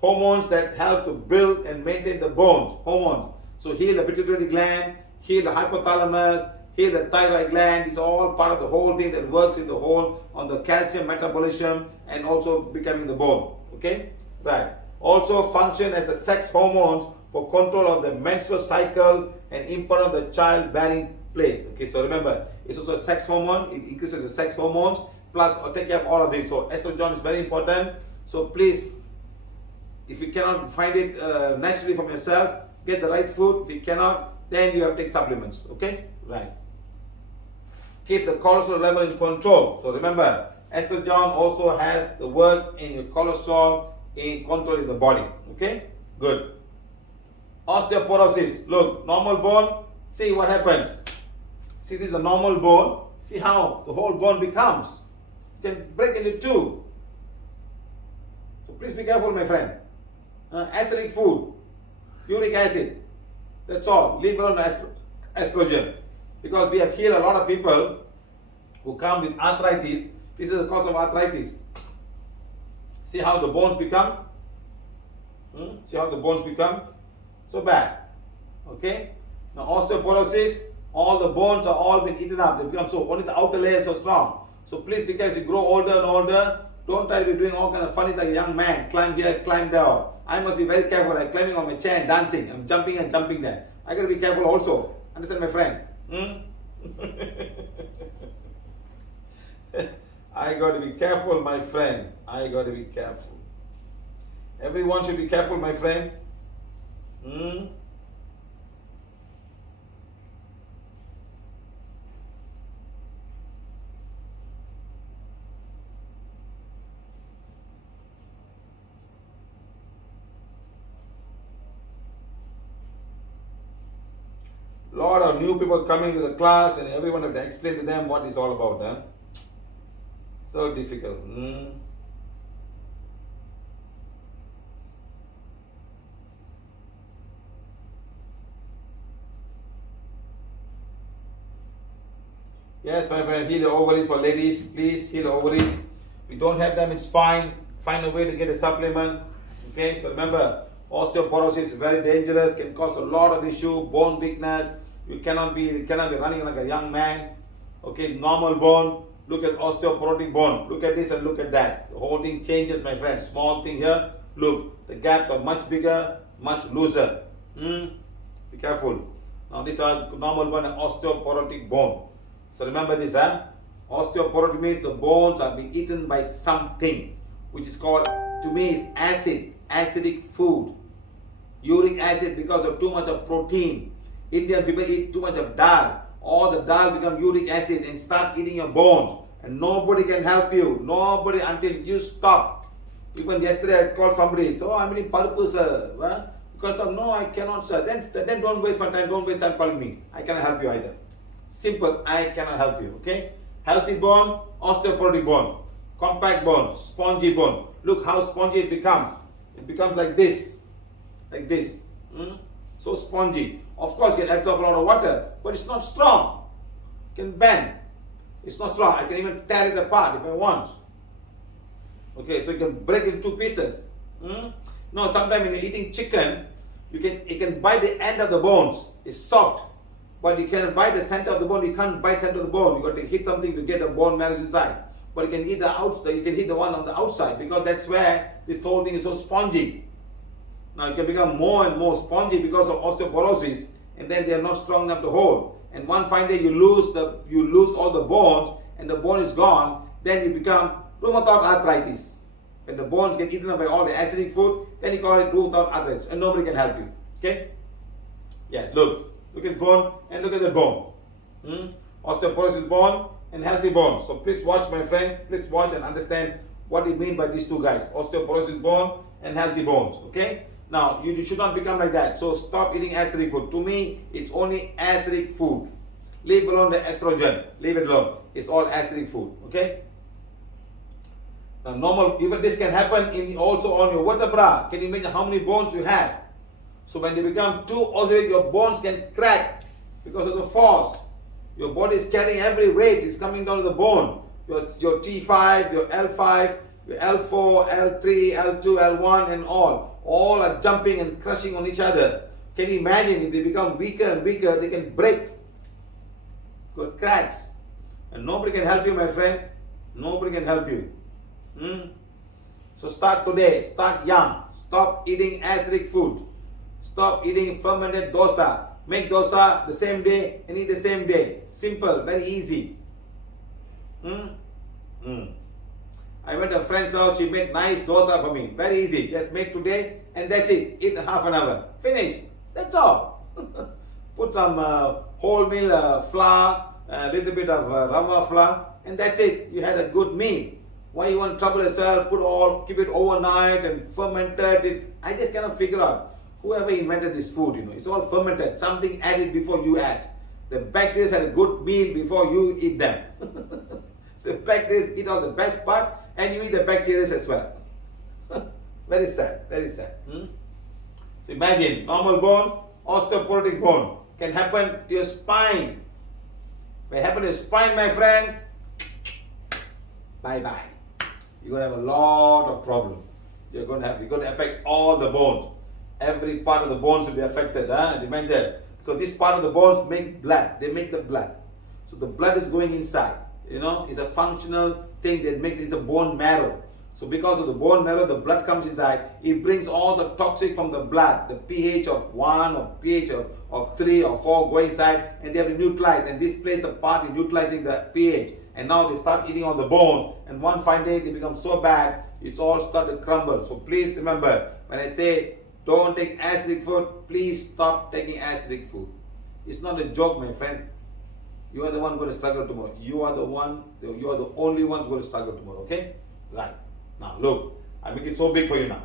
Hormones that help to build and maintain the bones. Hormones. So heal the pituitary gland, heal the hypothalamus, heal the thyroid gland. It's all part of the whole thing that works in the whole on the calcium metabolism and also becoming the bone. Okay? Right. Also function as a sex hormones for control of the menstrual cycle and important of the childbearing place. Okay, so remember, it's also a sex hormone. It increases the sex hormones. Plus, take care of all of this. So estrogen is very important. So please, if you cannot find it naturally from yourself, get the right food. If you cannot, then you have to take supplements. Okay? Right. Keep the cholesterol level in control. So remember, estrogen also has the work in your cholesterol in controlling the body. Okay? Good. Osteoporosis. Look, normal bone. See what happens. See, this is a normal bone. See how the whole bone becomes. You can break into two. So please be careful, my friend. Acidic food, uric acid. That's all. Leave alone estrogen. Because we have here a lot of people who come with arthritis. This is the cause of arthritis. See how the bones become? See how the bones become? So bad. Okay? Now osteoporosis, all the bones are all been eaten up. They become so, only the outer layer is so strong. So please, because you grow older and older, don't try to be doing all kind of funny like a young man. Climb here, climb there. I must be very careful. I'm climbing on my chair and dancing. I'm jumping and jumping there. I got to be careful also. Understand, my friend? I got to be careful, my friend. I got to be careful. Everyone should be careful, my friend. Lot of new people coming to the class, and everyone have to explain to them what it's all about. Huh? So difficult. Yes, my friend, heal the ovaries for ladies. Please heal the ovaries. If you don't have them, it's fine. Find a way to get a supplement. Okay, so remember, osteoporosis is very dangerous, can cause a lot of issue, bone weakness. You cannot be running like a young man. Okay, normal bone. Look at osteoporotic bone. Look at this and look at that. The whole thing changes, my friend. Small thing here. Look, the gaps are much bigger, much looser. Be careful. Now these are normal bone and osteoporotic bone. So remember this, osteoporotic means the bones are being eaten by something, which is called, to me, is acid, acidic food. Uric acid because of too much of protein. Indian people eat too much of dal. All the dal become uric acid and start eating your bones. And nobody can help you. Nobody until you stop. Even yesterday I called somebody. So I'm eating purple, sir. Because of, no, I cannot, sir. Then don't waste my time. Don't waste time calling me. I cannot help you either. Simple. I cannot help you. Okay? Healthy bone, osteoporotic bone. Compact bone, spongy bone. Look how spongy it becomes. It becomes like this. Like this. So spongy. Of course, it can absorb a lot of water, but it's not strong. It can bend. It's not strong. I can even tear it apart if I want. Okay, so you can break it in two pieces. No, sometimes when you're eating chicken, it can bite the end of the bones. It's soft, but you can bite the center of the bone. You can't bite center of the bone. You got to hit something to get the bone marrow inside. But you can eat the outside. You can hit the one on the outside because that's where this whole thing is so spongy. Now you can become more and more spongy because of osteoporosis, and then they are not strong enough to hold. And one fine day you lose all the bones, and the bone is gone. Then you become rheumatoid arthritis. When the bones get eaten up by all the acidic food, then you call it rheumatoid arthritis, and nobody can help you. Okay? Yeah. Look at bone and look at the bone. Osteoporosis bone and healthy bone. So please watch, my friends. Please watch and understand what it means by these two guys: osteoporosis bone and healthy bones. Okay? Now, you should not become like that. So stop eating acidic food. To me, it's only acidic food. Leave alone the estrogen. Leave it alone. It's all acidic food. Okay? Now, normal, even this can happen also on your vertebra. Can you imagine how many bones you have? So when they become too osteoporotic, your bones can crack because of the force. Your body is carrying every weight. It's coming down to the bone. Your T5, your L5, your L4, L3, L2, L1 and all are jumping and crushing on each other. Can you imagine if they become weaker and weaker, they can break, got cracks. And nobody can help you, my friend. Nobody can help you. So start today, start young. Stop eating acidic food. Stop eating fermented dosa. Make dosa the same day and eat the same day. Simple, very easy. I went to a friend's house, she made nice dosa for me. Very easy. Just make today and that's it. Eat half an hour. Finish. That's all. Put some wholemeal flour, a little bit of rava flour, and that's it. You had a good meal. Why you want to trouble yourself? Keep it overnight and fermented it. I just cannot figure out whoever invented this food. It's all fermented. Something added before you add. The bacteria had a good meal before you eat them. The bacteria eat all the best part, and you eat the bacteria as well. Very sad. Very sad. So imagine normal bone, osteoporotic bone can happen to your spine. When it happens to your spine, my friend, bye-bye. You're going to have a lot of problems. You're going to affect all the bones. Every part of the bones will be affected. Remember, because this part of the bones make blood. They make the blood. So the blood is going inside. It's a functional thing that makes it's a bone marrow. So because of the bone marrow, the blood comes inside. It brings all the toxic from the blood, the pH of 1 or pH of 3 or 4 go inside, and they have to neutralize. And this plays a part in neutralizing the pH. And now they start eating on the bone, and one fine day they become so bad, it's all start to crumble. So please remember, when I say don't take acidic food, please stop taking acidic food. It's not a joke, my friend. You are the one going to struggle tomorrow. You are the only ones going to struggle tomorrow, okay? Right. Now look, I make it so big for you now.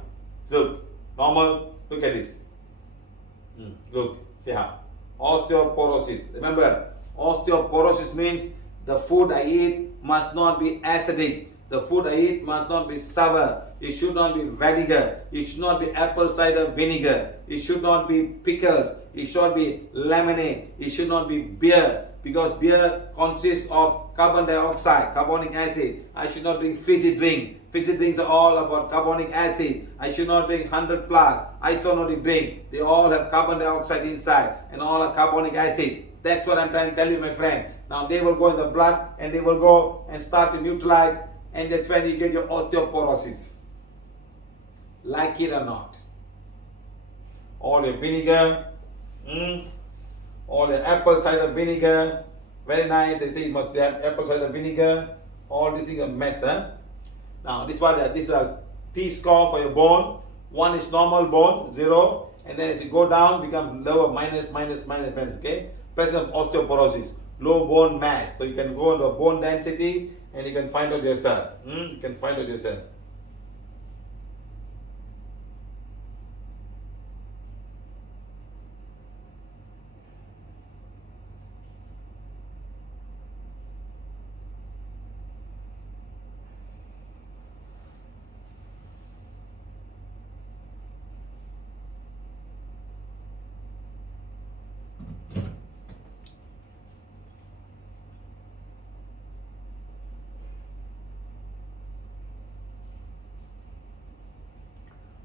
Look, normal, look at this. Look, see how. Osteoporosis. Remember, osteoporosis means the food I eat must not be acidic. The food I eat must not be sour. It should not be vinegar. It should not be apple cider vinegar. It should not be pickles. It should be lemonade. It should not be beer. Because beer consists of carbon dioxide, carbonic acid. I should not drink fizzy drink. Fizzy drinks are all about carbonic acid. I should not drink 100 plus isonodic drink. They all have carbon dioxide inside and all are carbonic acid. That's what I'm trying to tell you, my friend. Now they will go in the blood and they will go and start to neutralize, and that's when you get your osteoporosis. Like it or not. All your vinegar, all your apple cider vinegar, very nice. They say you must have apple cider vinegar. All these things are mess, huh? Now this is a T-score for your bone. 1 is normal bone, 0, and then as you go down, become lower, minus, okay? Presence of osteoporosis, low bone mass. So you can go into bone density and you can find out yourself. You can find out yourself.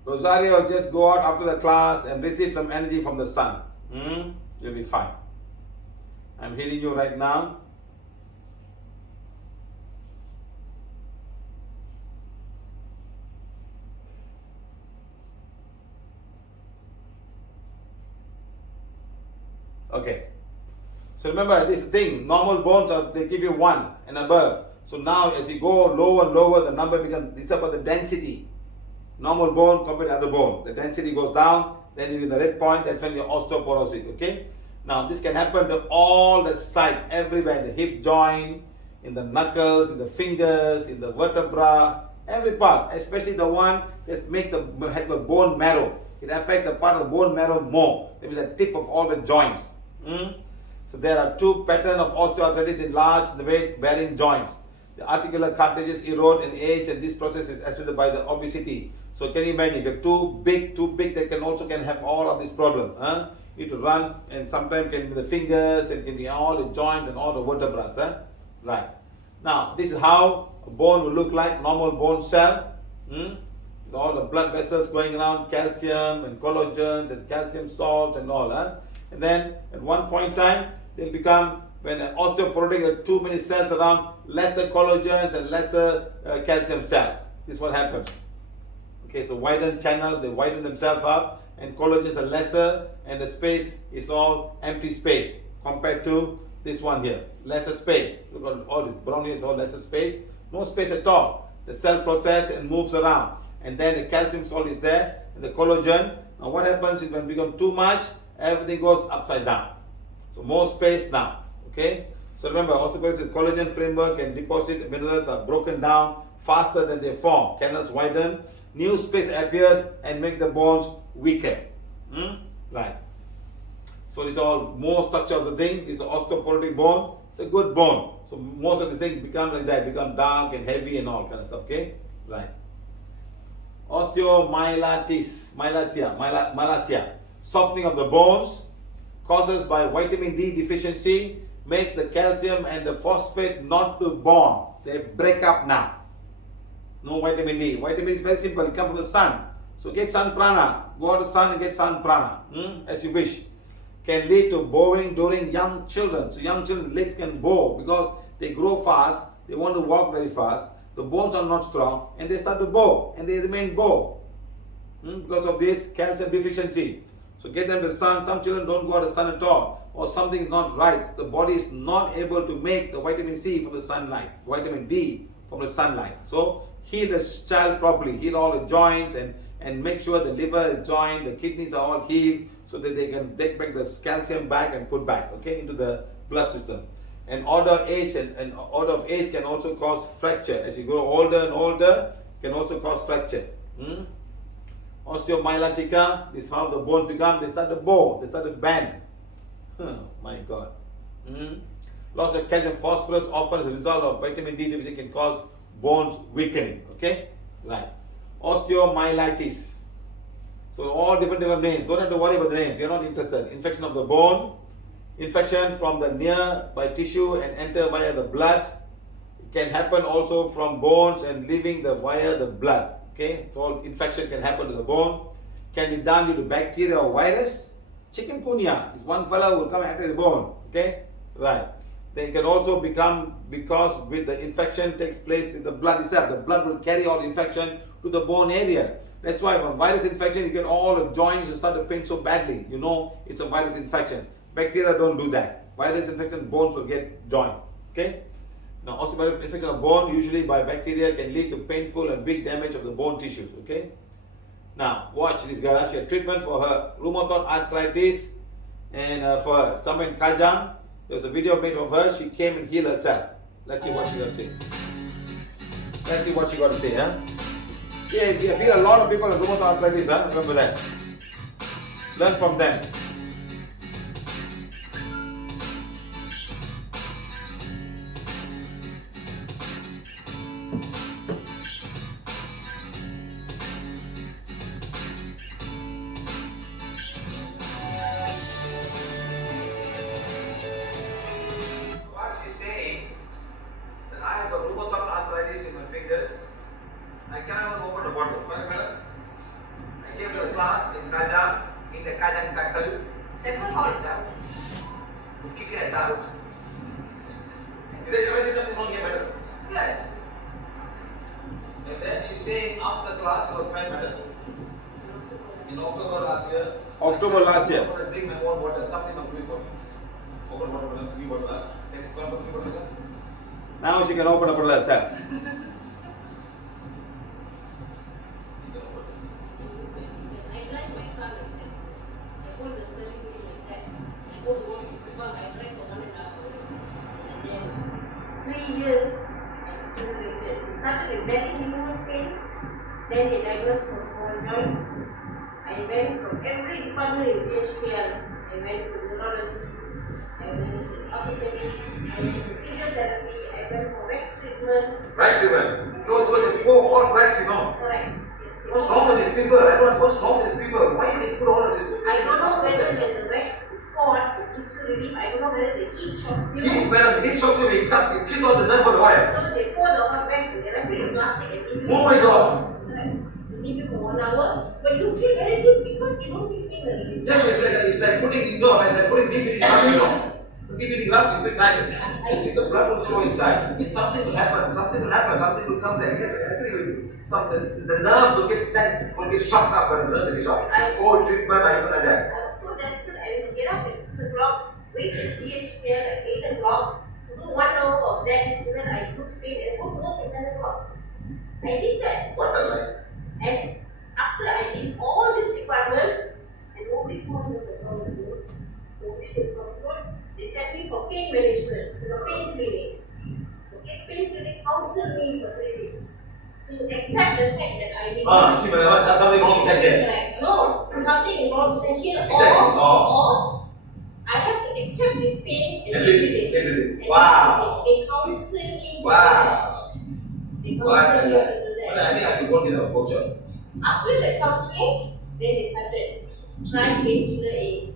Rosario, just go out after the class and receive some energy from the sun. You'll be fine. I'm healing you right now. Okay. So remember this thing, normal bones, they give you 1 and above. So now as you go lower and lower, the number becomes, this is about the density. Normal bone compared to other bone. The density goes down, then you get the red point, that's when you're osteoporosis, okay? Now this can happen to all the side, everywhere, the hip joint, in the knuckles, in the fingers, in the vertebra, every part, especially the one that has the bone marrow. It affects the part of the bone marrow more. That is the tip of all the joints. So there are 2 patterns of osteoarthritis in large weight-bearing joints. The articular cartilages erode in age, and this process is accelerated by the obesity. So can you imagine, if you're too big, they can have all of this problem. It will run, and sometimes can be the fingers, and can be all the joints and all the vertebrae. Right. Now, this is how a bone will look like, normal bone cell. With all the blood vessels going around, calcium and collagens and calcium salts and all. And then at one point in time, they'll become, when an osteoporotic, there are too many cells around, lesser collagens and lesser calcium cells. This is what happens. Okay, so widen channel, they widen themselves up, and collagens are lesser, and the space is all empty space compared to this one here. Lesser space. Look at all this brown here is all lesser space. No space at all. The cell process and moves around. And then the calcium salt is there, and the collagen. Now what happens is when it becomes too much, everything goes upside down. So more space now. Okay. So remember, osteoporosis collagen framework and deposit minerals are broken down faster than they form. Canals widen, new space appears and make the bones weaker. Right. So it's all more structure of the thing. It's an osteoporotic bone. It's a good bone. So most of the things become like that, become dark and heavy and all kind of stuff. Okay. Right. Osteomyelitis, myelacia, softening of the bones, causes by vitamin D deficiency, makes the calcium and the phosphate not to bond. They break up now. No vitamin D. Vitamin D is very simple. It comes from the sun. So get sun prana. Go out to the sun and get sun prana. As you wish. Can lead to bowing during young children. So young children legs can bow because they grow fast. They want to walk very fast. The bones are not strong and they start to bow and they remain bow because of this calcium deficiency. So get them to the sun. Some children don't go out to the sun at all, or something is not right. The body is not able to make the vitamin C from the sunlight, vitamin D from the sunlight. So heal the child properly, heal all the joints and make sure the liver is joined, the kidneys are all healed so that they can take back the calcium back and put back, okay, into the blood system. And order of age and order of age can also cause fracture. As you grow older and older, can also cause fracture. Osteomyelatica, this is how the bones become. They start to bow, they start to bend. My God. Loss of calcium, phosphorus, often as a result of vitamin D deficiency, can cause bones weakening. Okay, right. Osteomyelitis. So all different names. Don't have to worry about the names. You're not interested. Infection of the bone, infection from the nearby tissue and enter via the blood. It can happen also from bones and leaving via the blood. Okay, so all infection can happen to the bone. Can be done due to bacteria or virus. Chikungunya is one fellow will come and attack the bone. Okay, right. They can also become because with the infection takes place in the blood itself. The blood will carry all infection to the bone area. That's why when virus infection, you get all the joints and start to pain so badly. You know it's a virus infection. Bacteria don't do that. Virus infection, bones will get joined. Okay. Now, osteoporotic infection of bone, usually by bacteria, can lead to painful and big damage of the bone tissues. Okay. Now, watch this girl. She had treatment for her rheumatoid arthritis, and for somewhere in Kajang, there's a video made of her. She came and healed herself. Let's see what she got to say. Let's see what she got to say. Yeah, you feel a lot of people have rheumatoid arthritis. Remember that. Learn from them. I cannot even open the bottle. I came to a class in Kajang, in the Kajang tackle. Temple house. Kick it out. Did I ever say something wrong here, madam? Yes. And then she's saying after the class there was my madam. In October last year. October last year. I'm going to drink my own water. Something I'm doing for me. Open water, madam. Give me water. Take it, come water, sir. Now she can open up herself. Years it started with very minimal pain, then they diagnosed for small joints. I went from every department in PHPL. I went to neurology, I went to orthopedic, I went to physiotherapy, I went for wax treatment. Wax treatment? No, it's what they pour hot wax, you know. Correct. What's wrong with these people? I don't know what's wrong with these people. Why they put all of this? I don't know whether when the wax is poured, it gives you relief. I don't know whether the heat shocks you. Heat, madam, heat shocks you. It kills all the nerve for the wire. So they pour the hot wax and they wrap it in plastic and leave it. Oh my God! Right. You leave it for 1 hour, but you feel very good because you don't feel pain or relief. Yeah, it's like putting, like putting deep in the you know. Deep in the glove, you put knife in there. You see the blood will flow inside. If something will happen, something will come there. Yes, I agree with you. Something, the nerves will get set, will get shocked up, but the nerves will be shocked. It's cold treatment, I put like that. I was so desperate, I would get up at 6 o'clock, wait at GHPL at 8 o'clock, to do 1 hour of that so that I lose pain and go to work at 10 o'clock. I did that. What a life. And after I did all these departments, and nobody found me was wrong with me. pain management, to a pain clinic. Okay, pain clinic counseled me for 3 weeks to accept the fact that I need. See, but something wrong with that. No, something is wrong with here, Exactly. or I have to accept this pain and live with it. Everything. Wow. They counsel me. Wow. They counsel me to do Well, that. I think I should go to the culture. After the counseling, then they started trying painkiller A.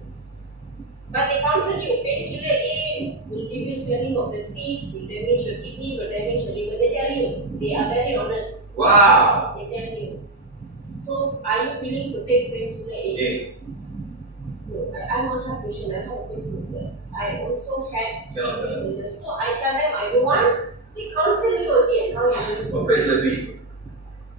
But they counsel you, painkiller A will give you swelling of the feet, will damage your kidney, will damage your liver. They tell you, they are very honest. Wow. They tell you. So, are you willing to take painkiller A? Yeah. No, I'm a heart patient, I have a pacemaker. I also had painkillers. So, I tell them I don't want. They counsel you again. How you do it? The B.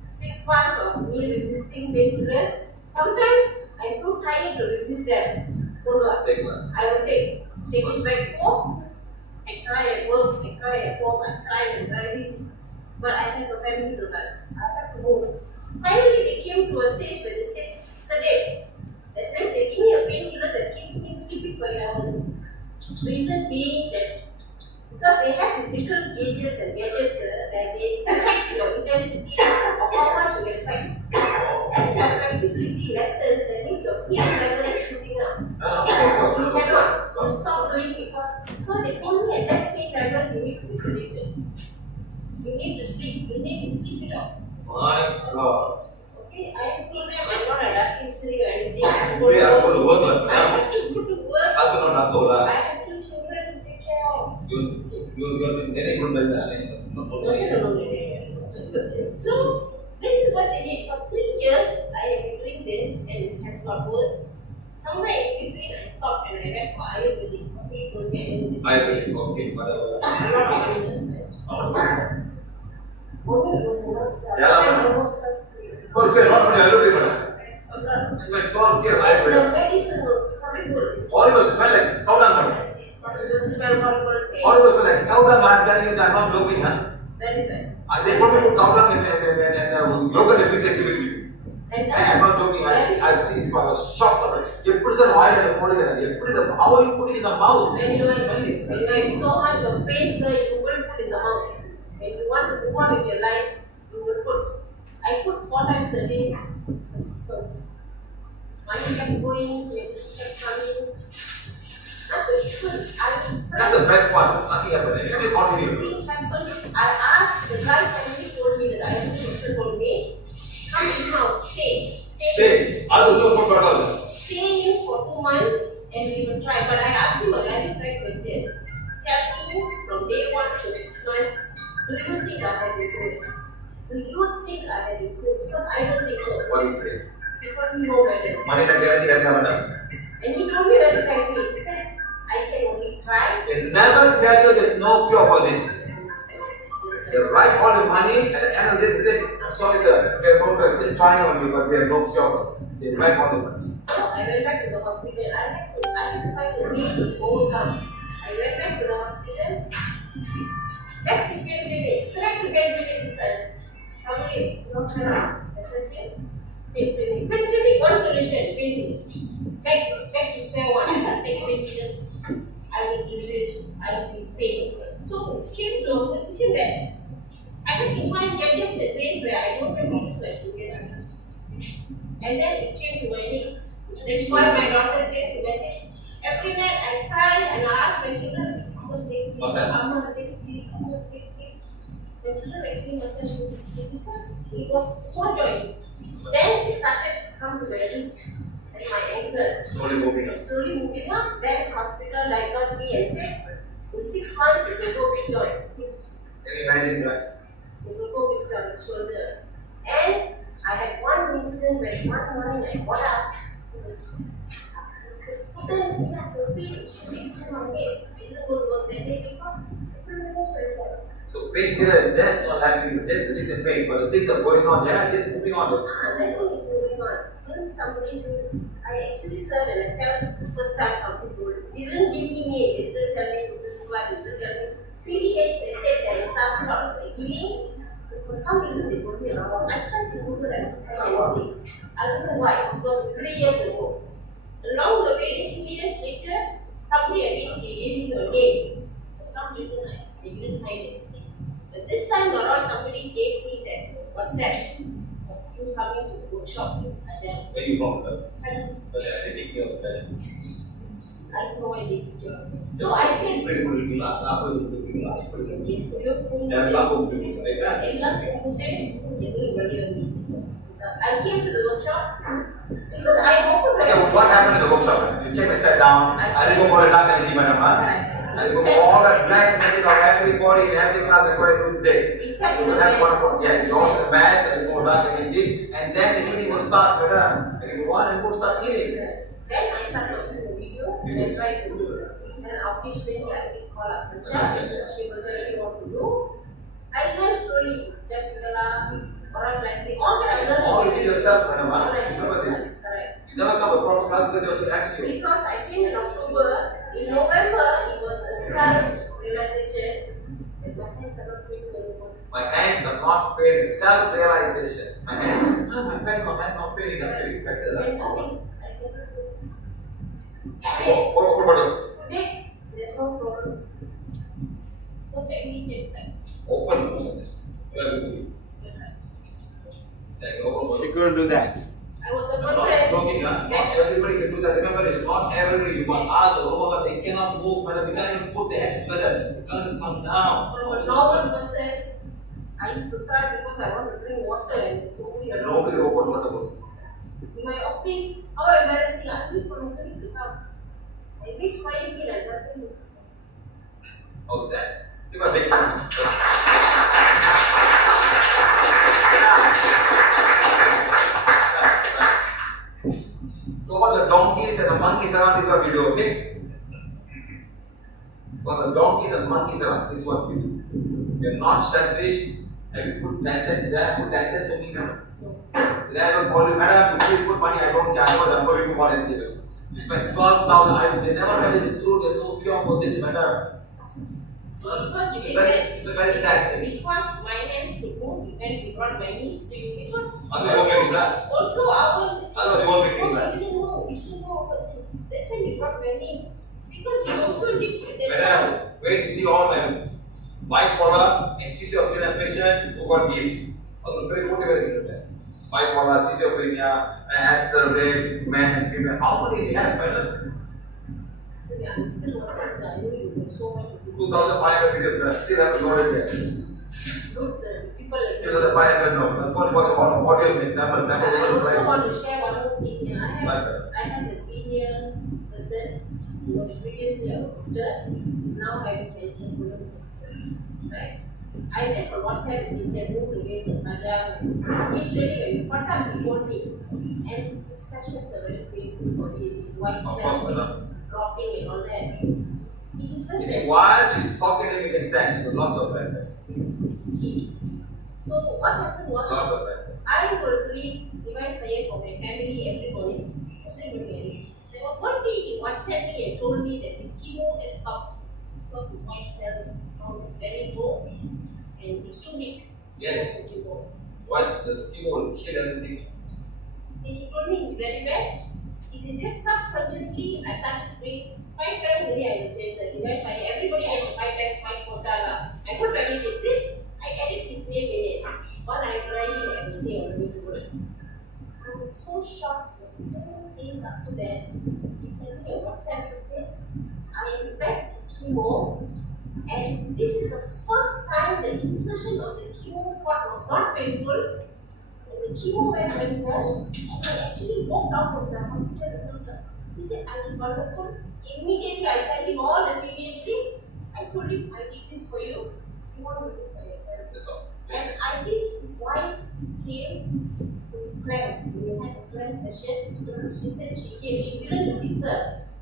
6 months of me resisting painkillers. Sometimes I'm too tired to resist them. So what? Take one. I will take it back home. I cry at work, I cry at home, I cry when driving. But I have a family to run. I have to move. Finally, they came to a stage where they said, sedate. That means they give me a painkiller that keeps me sleeping for 8 hours. Reason being that because they have these little gauges and gadgets that they check your intensity or how much you flex. As your flexibility lessens, that means your pain level is shooting up. You cannot stop doing because so they told me at that pain level you need to be sedated. You need to sleep. You need to sleep it off. My God. Okay, I told them I'm not a lap injury or anything. I have to go to work. I have to go to work. I have 2 children to take care of. You have been very good like that. So, this is what they did. For 3 years, I have been doing this and it has got worse. Somewhere in between, I stopped and I went for Ayurvedic. Somebody told me Ayurvedic. Okay, whatever. A lot of investment. For me, it was almost crazy. Perfect, not only Ayurvedic. Spent 12 years The Ayurvedic. medicine was horrible. Horrible smell like cow dung. It will smell horrible. Taste. Horrible smell like cow dung. I'm telling you, I'm not joking. Very bad. They put me to cow dung in yoga repeat activity. And I'm not joking. I've seen it. I was shocked of it. You put some oil in the morning. How are you putting it in the mouth? when you are in so much of pain, sir, you will put in the mouth. When you want to move on with your life, you will put. I put 4 times a day for 6 months. Money kept going, medicine kept coming. Nothing happened. That's the best part. Nothing happened. It still continued. Nothing happened. I asked, the guy family told me that I doctor told me, come in house, stay. I will do for 12,000. Stay in for 2 months and we will try. But I asked him a very frank question. Tell me from day 1 to 6 months, do you think I have improved? Do you think I have improved? Because I don't think so. What do you say? Because you know better. Money back guarantee has never done. And he told me very frankly, he said, I can only try. They never tell you there's no cure for this. They write all the money, at the end of the day they say, I'm sorry sir, we are just trying on you, but we have no cure for this. They write all the money. So I went back to the hospital. I had to find a way to overcome. I went back to the hospital. Back to pain clinic. Straight to pain clinic this time. Okay, no problem. Assessing. Pain clinic. Pain clinic, one solution, pain clinic. Back to square one. Take painkillers. I will resist. I will feel pain. So came to a position that I had to find gadgets and ways where I don't have to use my fingers. And then it came to my knees. That's why my daughter says to message, every night I cry and I ask my children, please, please. My children actually massage me to sleep because it was small joint. Then it started to come to my wrist and my ankle. Slowly moving up. Slowly moving up. Then hospital diagnosed me and said, in 6 months it will go big joint. Can you imagine guys? It will go big joint, shoulder. And I had one incident where one morning I got up. Then the pain shooting to my head. I didn't go to work that day because I couldn't manage myself. So painkiller is just not helping you, just release the pain, but the things are going on, yeah, just moving on. Nothing is moving on. Then somebody I actually served and I felt the first time something good. They didn't give me name, they didn't tell me Mr. Siva, they didn't tell me PVH, they said there is some sort of a healing. For some reason they told me around. I tried to Google and find anything. I don't know why, it was 3 years ago. Along the way, 2 years later, Somebody again gave me your name. For some reason I didn't find anything. But this time around somebody gave me that WhatsApp of you coming to the workshop in Ajahn. Where you from? Ajahn. I think you're I don't know why they did yours. So I said, yes, I came to the workshop because I opened my what happened in the workshop? You came and sat down. I didn't go for a dark energy, madam. I remove all that black energy of everybody in every class. That's what I do today. You will have one. Yes, you also the mass and remove dark energy, and then the healing will start, madam. And you want and go start healing. Then I started watching the video and I tried to do it. Then occasionally I will call up the chat. She will tell me what to do. I learned slowly. Oral cleansing, all that I learned. All you did yourself, madam. Remember this. Correct. You never come a proper class because there was an MCU. Because I came in October. In November, it was a self-realization that my hands are not feeling anymore. My hands are not paining. Self-realization. My hands, my hand not paining. I'm feeling better. And nothing. I can do this. Today, there's no problem. Perfectly different. Open. She couldn't do that. I was a Not person. joking, huh? Not everybody can do that. Remember, it's not everybody. You must ask the robot that they cannot move, but they can't even put their hands together. They can't even come down. From a normal person, I used to cry because I want to drink water and there's nobody around. Nobody open water. In my office, how embarrassing. I wait for nobody to come. I wait 5 years and nothing will come. How's that? Give a big hand. So all the donkeys and the monkeys around, this is what we do, okay? For the donkeys and monkeys around, this is what we do. We are not selfish. Have you put tension? Did I put tension for me now? Did I ever call you, madam, please put money, I don't care, I'm going to volunteer. You spend 12,000, they never tell you the truth, there's no cure for this, madam. It's a very sad thing. Because my hands could move and we brought my knees to you. Because Also our we didn't know about this. That's why we brought my knees. Because we also live with them. Madam, wait to see all my bipolar and schizophrenia patient who got healed. Very motivating. Bipolar, schizophrenia, astral brain, man and female. How many we have, madam? I'm still watching, sir. I know you got so much to do. 2,500 videos, but still have to go in there. Good, sir. People like Still another 500 no. I'm going to watch all the audio with them. I also want to share one more thing here. I have a senior person who was previously a doctor, is now having cancer, colon cancer. Right? I just on WhatsApp with him, he has moved away from Ajahn. Initially, when we caught up, he told me, and his sessions are very painful for him, his white cells dropping and all that. It is just that. While she's talking to him, you can sense there's lots of that. So, what happened was, Lots of that. I will read Divine Fire for my family, everybody. There was one day he WhatsApped me and told me that his chemo has stopped because his white cells are very low and he's too weak. Yes. What? The chemo will kill everything. He told me it's very bad. It is just subconsciously I started doing 5 times only. I will say, sir, Divine Fire. Everybody has 5 times, 5 quota. My whole family gets it. I edit his name in it. While I'm driving, I will say on the way to work. I was so shocked. Things up to that. He sent me a WhatsApp and said, I am back to chemo, and this is the first time the insertion of the chemo cord was not painful. The chemo went very well, and I actually walked out of the hospital. He said, I am wonderful. Immediately, I sent him all the PVH link. I told him, I did this for you. You want to do it for yourself. That's all. And I think his wife came to climb. We had a climb session. She said she came. She didn't register.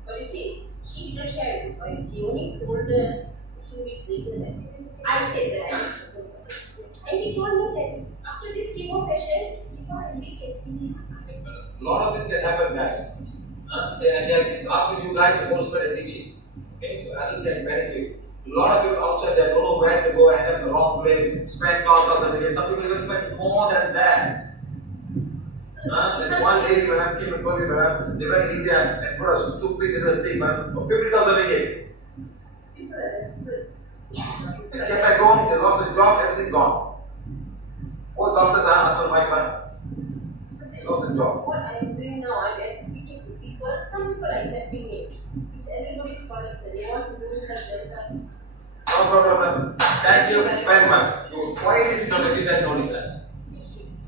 But you see, he didn't share with his wife. He only told her a few weeks later that I said that I was supposed to. And he told me that after this chemo session, he's not as weak as he is. Yes, madam. A lot of things can happen, guys. It's up to you guys to go spend a teaching. Okay, so others can benefit. A lot of people outside there don't know where to go, end up the wrong place, spend 12,000 again. Some people even spend more than that. So There's one lady, madam, came and told me, madam, they went to India and got a stupid little thing, man, for 50,000 ringgit. They came back home, they lost the job, everything gone. Both doctors are husband, wife, So lost the job. what I am doing now, I am speaking to people. Some people are accepting it. It's everybody's product. They want to do it themselves. No problem, madam. Thank you very much. Why is it not letting that notice that?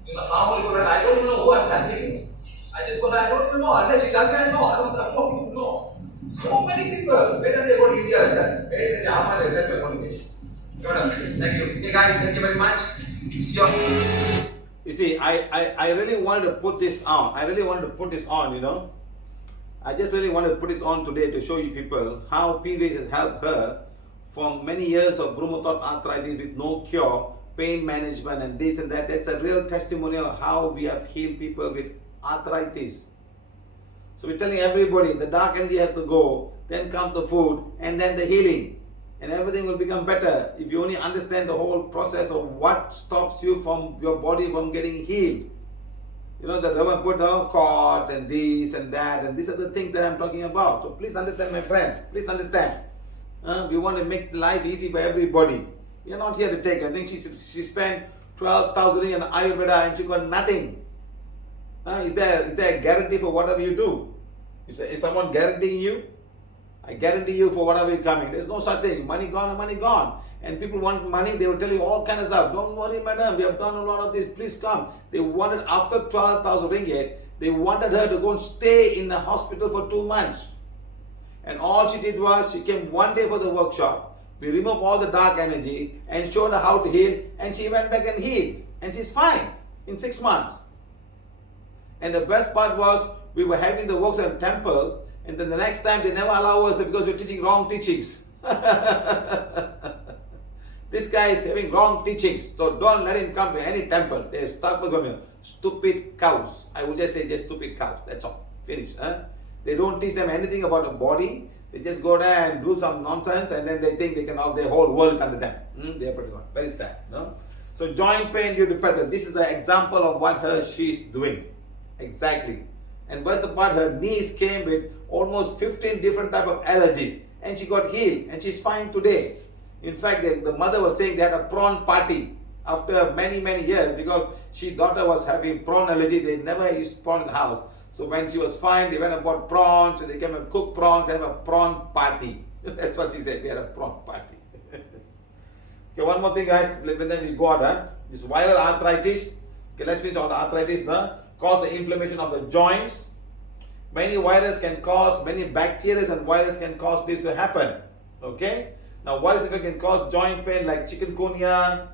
You know how many people are, I don't even know who I'm helping. I just go, I don't even know. Unless you tell me, I know. I don't even know. So many people. Where did they go to India? I said, where did they have my letters communication? Thank you. Hey guys, thank you very much. See you. You see, I really wanted to put this on. You know. I just really wanted to put this on today to show you people how PVH has helped her for many years of rheumatoid arthritis with no cure, pain management and this and that. That's a real testimonial of how we have healed people with arthritis. So we're telling everybody the dark energy has to go, then comes the food, and then the healing. And everything will become better if you only understand the whole process of what stops you from your body from getting healed. You know, the rubber put the cords and this and that, and these are the things that I'm talking about. So please understand, my friend. Please understand. We want to make life easy for everybody. We are not here to take. I think she spent 12,000 in Ayurveda and she got nothing. Is there a guarantee for whatever you do? Is someone guaranteeing you? I guarantee you for whatever is coming. There's no such thing. Money gone, money gone. And people want money, they will tell you all kind of stuff. Don't worry, madam, we have done a lot of this. Please come. They wanted, after 12,000 ringgit, they wanted her to go and stay in the hospital for 2 months. And all she did was, she came one day for the workshop. We removed all the dark energy and showed her how to heal. And she went back and healed. And she's fine in 6 months. And the best part was, we were having the workshop in temple. And then the next time they never allow us because we're teaching wrong teachings. This guy is having wrong teachings. So don't let him come to any temple. They're stuck with women. Stupid cows. I would just say just stupid cows. That's all. Finish. They don't teach them anything about the body. They just go there and do some nonsense and then they think they can have their whole world is under them. They're pretty much very sad. No? So joint pain due to pressure. This is an example of what she's doing. Exactly. And what's the part? Her knees came with almost 15 different type of allergies. And she got healed. And she's fine today. In fact, the mother was saying they had a prawn party after many, many years because she daughter was having prawn allergy. They never used prawn in the house. So when she was fine, they went and bought prawns and they came and cooked prawns and have a prawn party. That's what she said. We had a prawn party. Okay, one more thing, guys. Then we go on. This viral arthritis. Okay, let's finish all the arthritis now. Cause the inflammation of the joints. Many viruses can cause, many bacteria and viruses can cause this to happen. Okay. Now, what is it that can cause joint pain like chikungunya,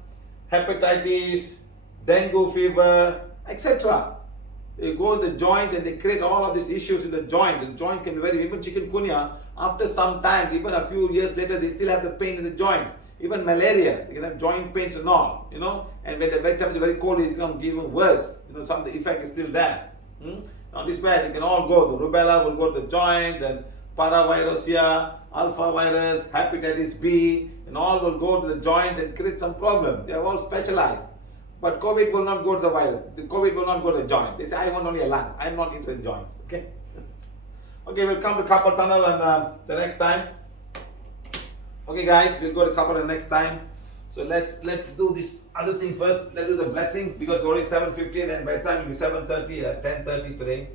hepatitis, dengue fever, etc. They go in the joint and they create all of these issues in the joint. The joint can be very, even chikungunya, after some time, even a few years later, they still have the pain in the joint. Even malaria, they can have joint pains and all, you know. And when the temperature is very cold, it becomes even worse. You know, some of the effect is still there. Now, this way, they can all go. The rubella will go to the joint, and paravirusia, alpha virus, hepatitis B, and all will go to the joints and create some problem. They are all specialized. But COVID will not go to the virus. The COVID will not go to the joint. They say, I want only a lung. I'm not into the joint. Okay? Okay, we'll come to carpal tunnel and the next time. Okay, guys, we'll go to carpal the next time. So let's do this other thing first. Let's do the blessing because it's already 7:50 and by the time it'll be 7:30 at 10:30 today.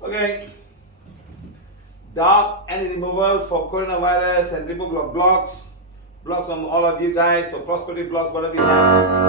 Okay, dark energy removal for coronavirus and removal of blocks from all of you guys, for prosperity blocks, whatever you have.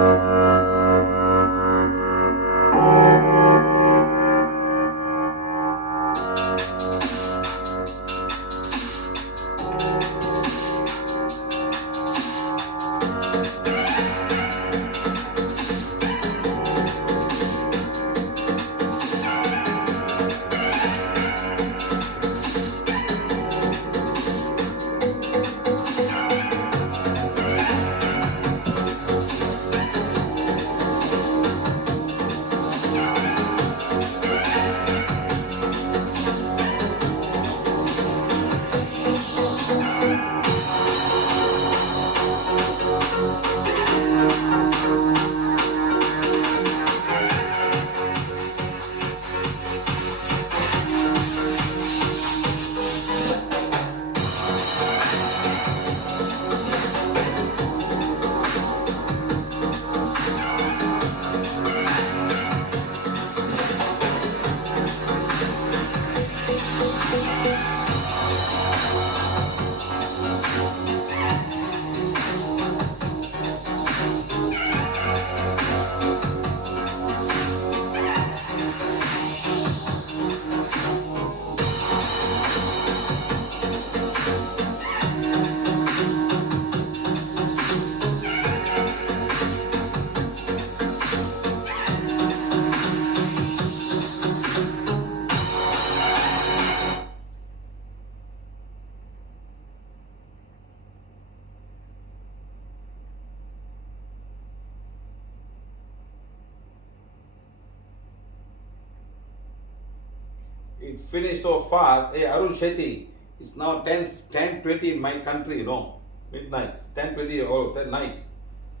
it finished so fast. Hey, Arun Shetty, it's now 10:20 in my country, you know, midnight, 10:20 or 10 night.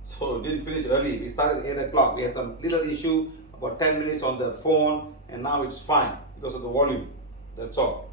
So it didn't finish early. We started at 8 o'clock. We had some little issue, about 10 minutes on the phone, and now it's fine because of the volume. That's all.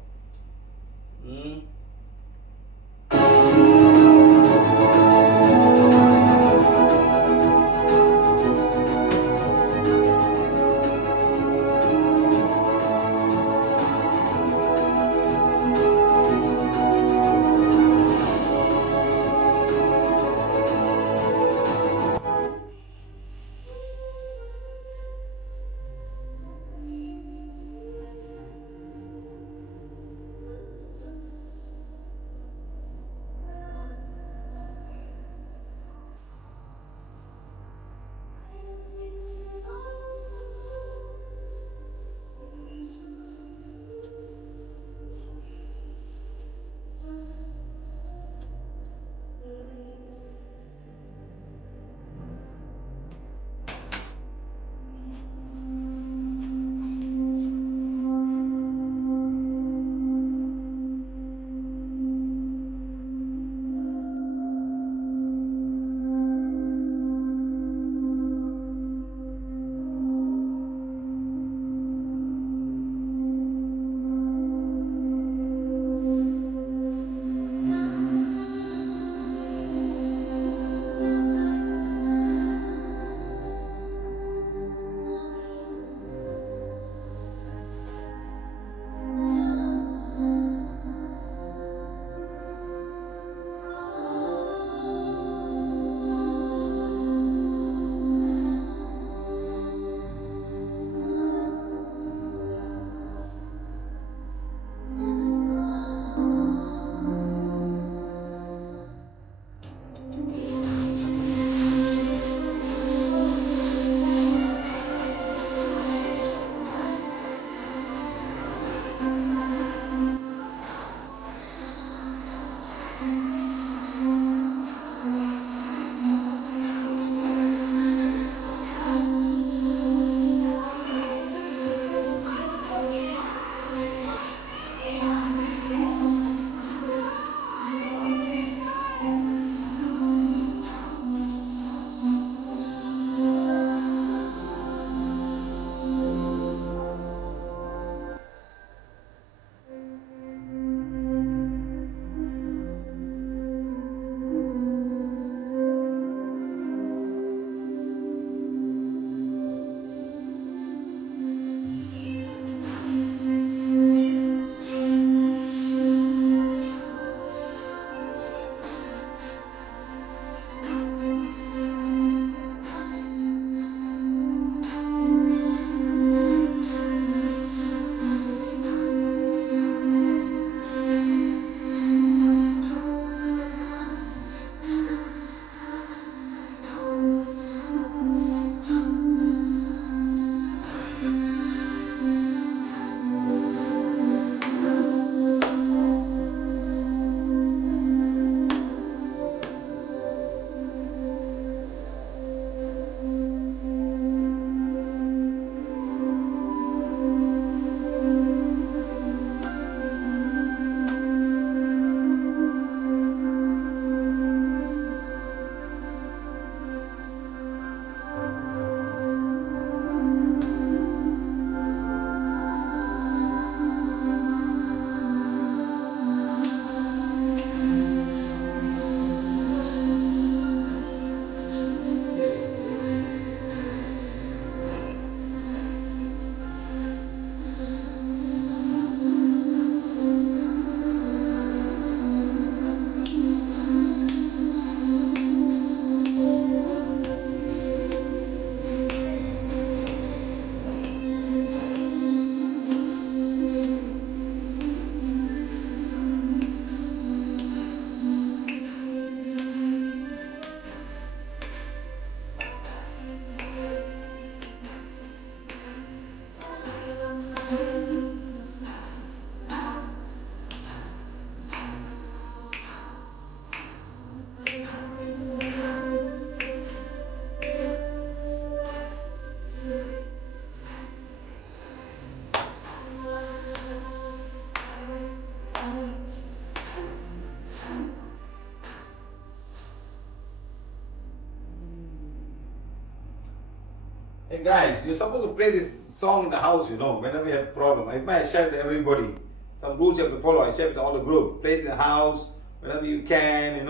Hey guys, you're supposed to play this song in the house, whenever you have a problem. I share it to everybody. Some rules you have to follow. I share it to all the group. Play it in the house whenever you can,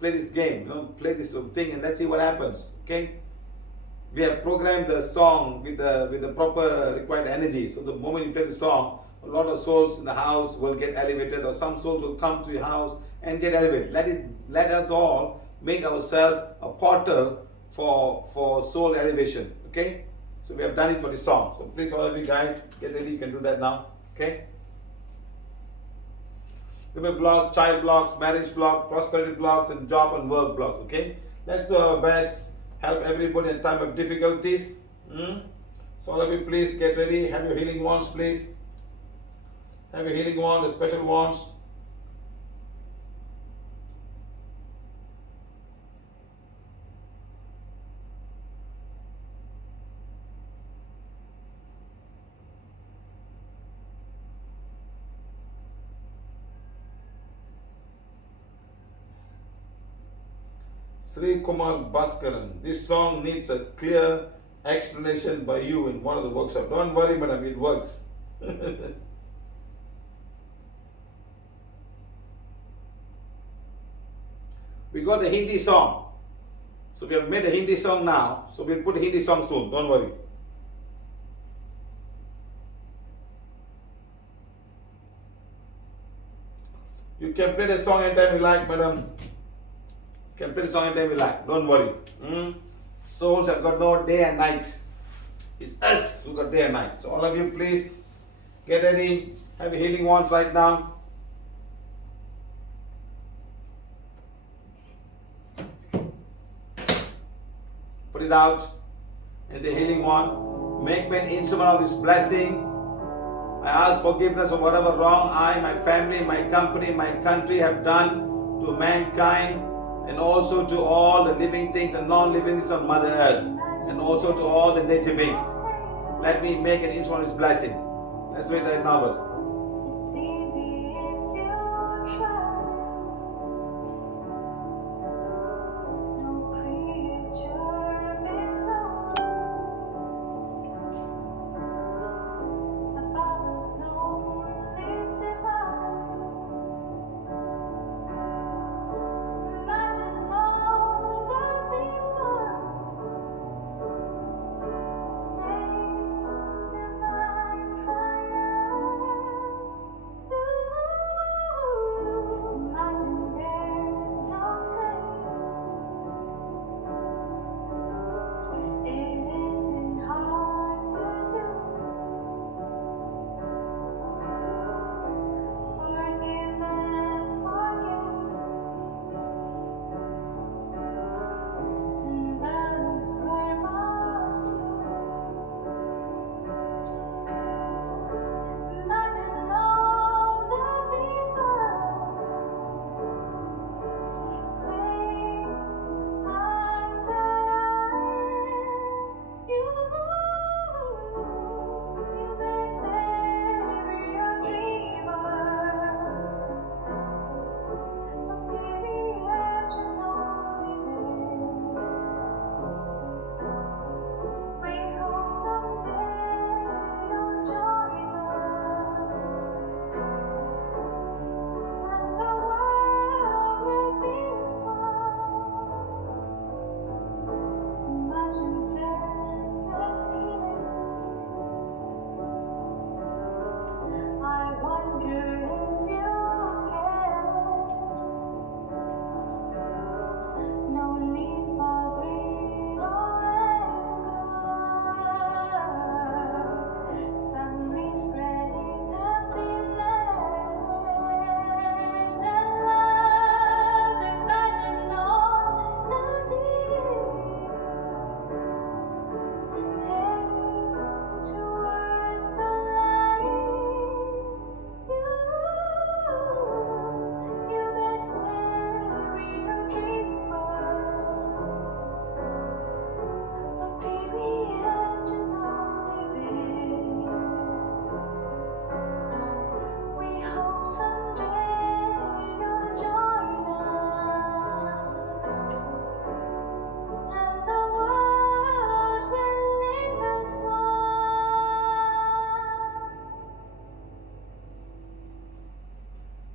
play this game, play this thing and let's see what happens. Okay? We have programmed the song with the proper required energy. So the moment you play the song, a lot of souls in the house will get elevated, or some souls will come to your house and get elevated. Let us all make ourselves a portal for soul elevation. Okay? So we have done it for the song. So please, all of you guys, get ready. You can do that now. Okay? Remember blocks, child blocks, marriage blocks, prosperity blocks, and job and work blocks. Okay? Let's do our best. Help everybody in time of difficulties. So all of you, please get ready. Have your healing wands, please. Have your healing wand, the special wands. Sri Kumar Bhaskaran. This song needs a clear explanation by you in one of the workshops. Don't worry, madam, it works. We got the Hindi song. So we have made a Hindi song now. So we'll put a Hindi song soon. Don't worry. You can play the song anytime you like, madam. You can play the song anytime you like. Don't worry. Souls have got no day and night. It's us who got day and night. So all of you, please get ready. Have your healing wands right now. Put it out as a healing wand. Make me an instrument of this blessing. I ask forgiveness for whatever wrong I, my family, my company, my country have done to mankind, and also to all the living things and non-living things on Mother Earth, and also to all the nature beings. Let me make an instrument of this blessing. Let's do it right now, brother. It's easy if you try. No creature belongs above us only divine. Imagine all the people say divine fire.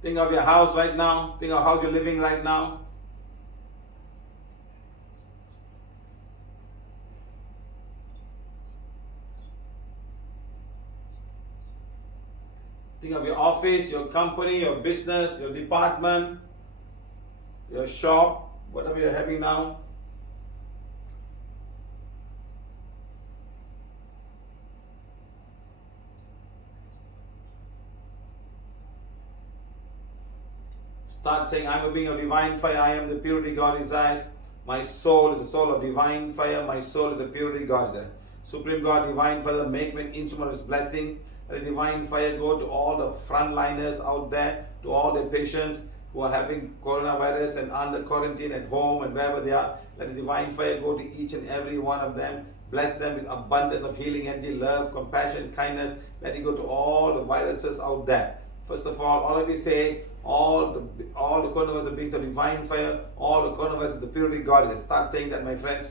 Think of your house right now. Think of how you're living right now. Think of your office, your company, your business, your department, your shop, whatever you're having now. Start saying, I'm a being of divine fire. I am the purity God resides. My soul is the soul of divine fire. My soul is the purity God resides. Supreme God, divine fire, make me an instrument of His blessing. Let the divine fire go to all the frontliners out there, to all the patients who are having coronavirus and under quarantine at home and wherever they are. Let the divine fire go to each and every one of them. Bless them with abundance of healing energy, love, compassion, kindness. Let it go to all the viruses out there. First of all of you say, all the coronavirus are beings of divine fire, all the coronavirus is the purity God. Start saying that, my friends.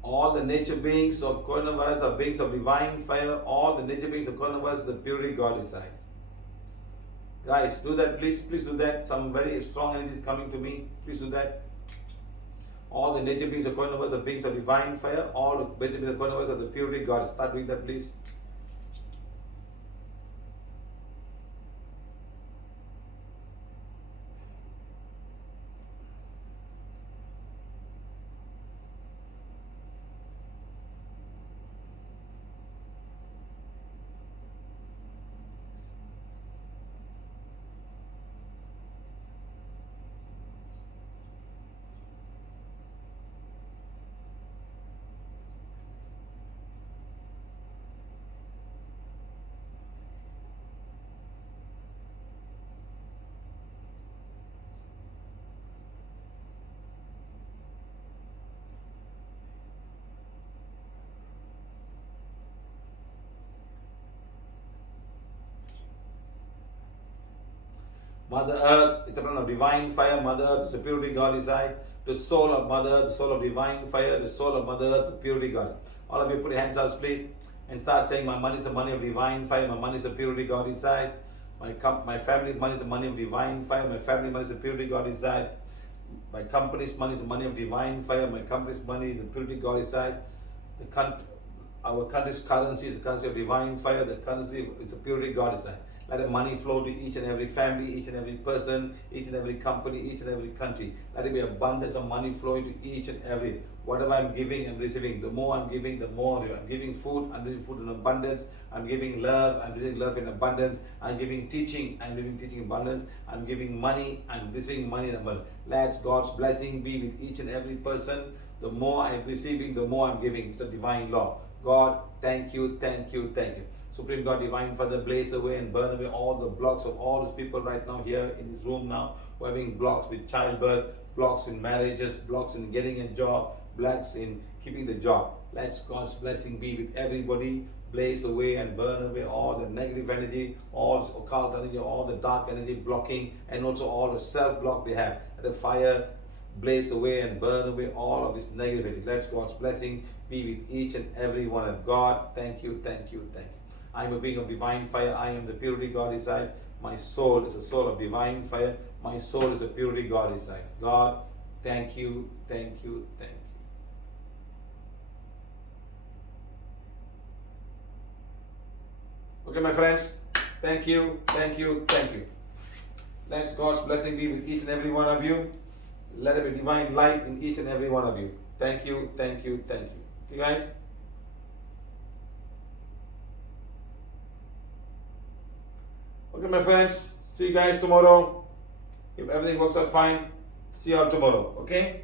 All the nature beings of coronavirus are beings of divine fire. All the nature beings of coronavirus, the purity God resides. Guys, do that, please. Please do that. Some very strong energy is coming to me. Please do that. All the nature beings of coronavirus are beings of divine fire. All the nature beings of coronavirus are the purity God. Start doing that, please. Mother Earth is a plan of divine fire. Mother Earth is a purity God inside. The soul of Mother Earth, the soul of divine fire, the soul of Mother Earth is a purity God. All of you put your hands out, please, and start saying, my money is the money of divine fire. My money is a purity God inside. My family money is the money of divine fire. My family money is the purity God inside. My company's money is the money of divine fire. My company's money is the purity God inside. Our country's currency is the currency of divine fire. The currency is the purity God inside. Let the money flow to each and every family, each and every person, each and every company, each and every country. Let it be abundance of money flowing to each and every. Whatever I'm giving, I'm receiving. The more I'm giving, the more I'm giving food. I'm giving food in abundance. I'm giving love. I'm giving love in abundance. I'm giving teaching. I'm giving teaching in abundance. I'm giving money. I'm receiving money in abundance. Let God's blessing be with each and every person. The more I'm receiving, the more I'm giving. It's a divine law. God, thank you, thank you, thank you. Supreme God, divine Father, blaze away and burn away all the blocks of all those people right now here in this room now who are having blocks with childbirth, blocks in marriages, blocks in getting a job, blocks in keeping the job. Let God's blessing be with everybody. Blaze away and burn away all the negative energy, all the occult energy, all the dark energy blocking, and also all the self-block they have. Let the fire blaze away and burn away all of this negativity. Let God's blessing be with each and every one of God. Thank you, thank you, thank you. I am a being of divine fire. I am the purity God inside. My soul is a soul of divine fire. My soul is a purity God inside. God, thank you, thank you, thank you. Okay, my friends. Thank you, thank you, thank you. Let God's blessing be with each and every one of you. Let it be divine light in each and every one of you. Thank you, thank you, thank you. Okay, guys? Okay, my friends, see you guys tomorrow. If everything works out fine, see you all tomorrow, okay?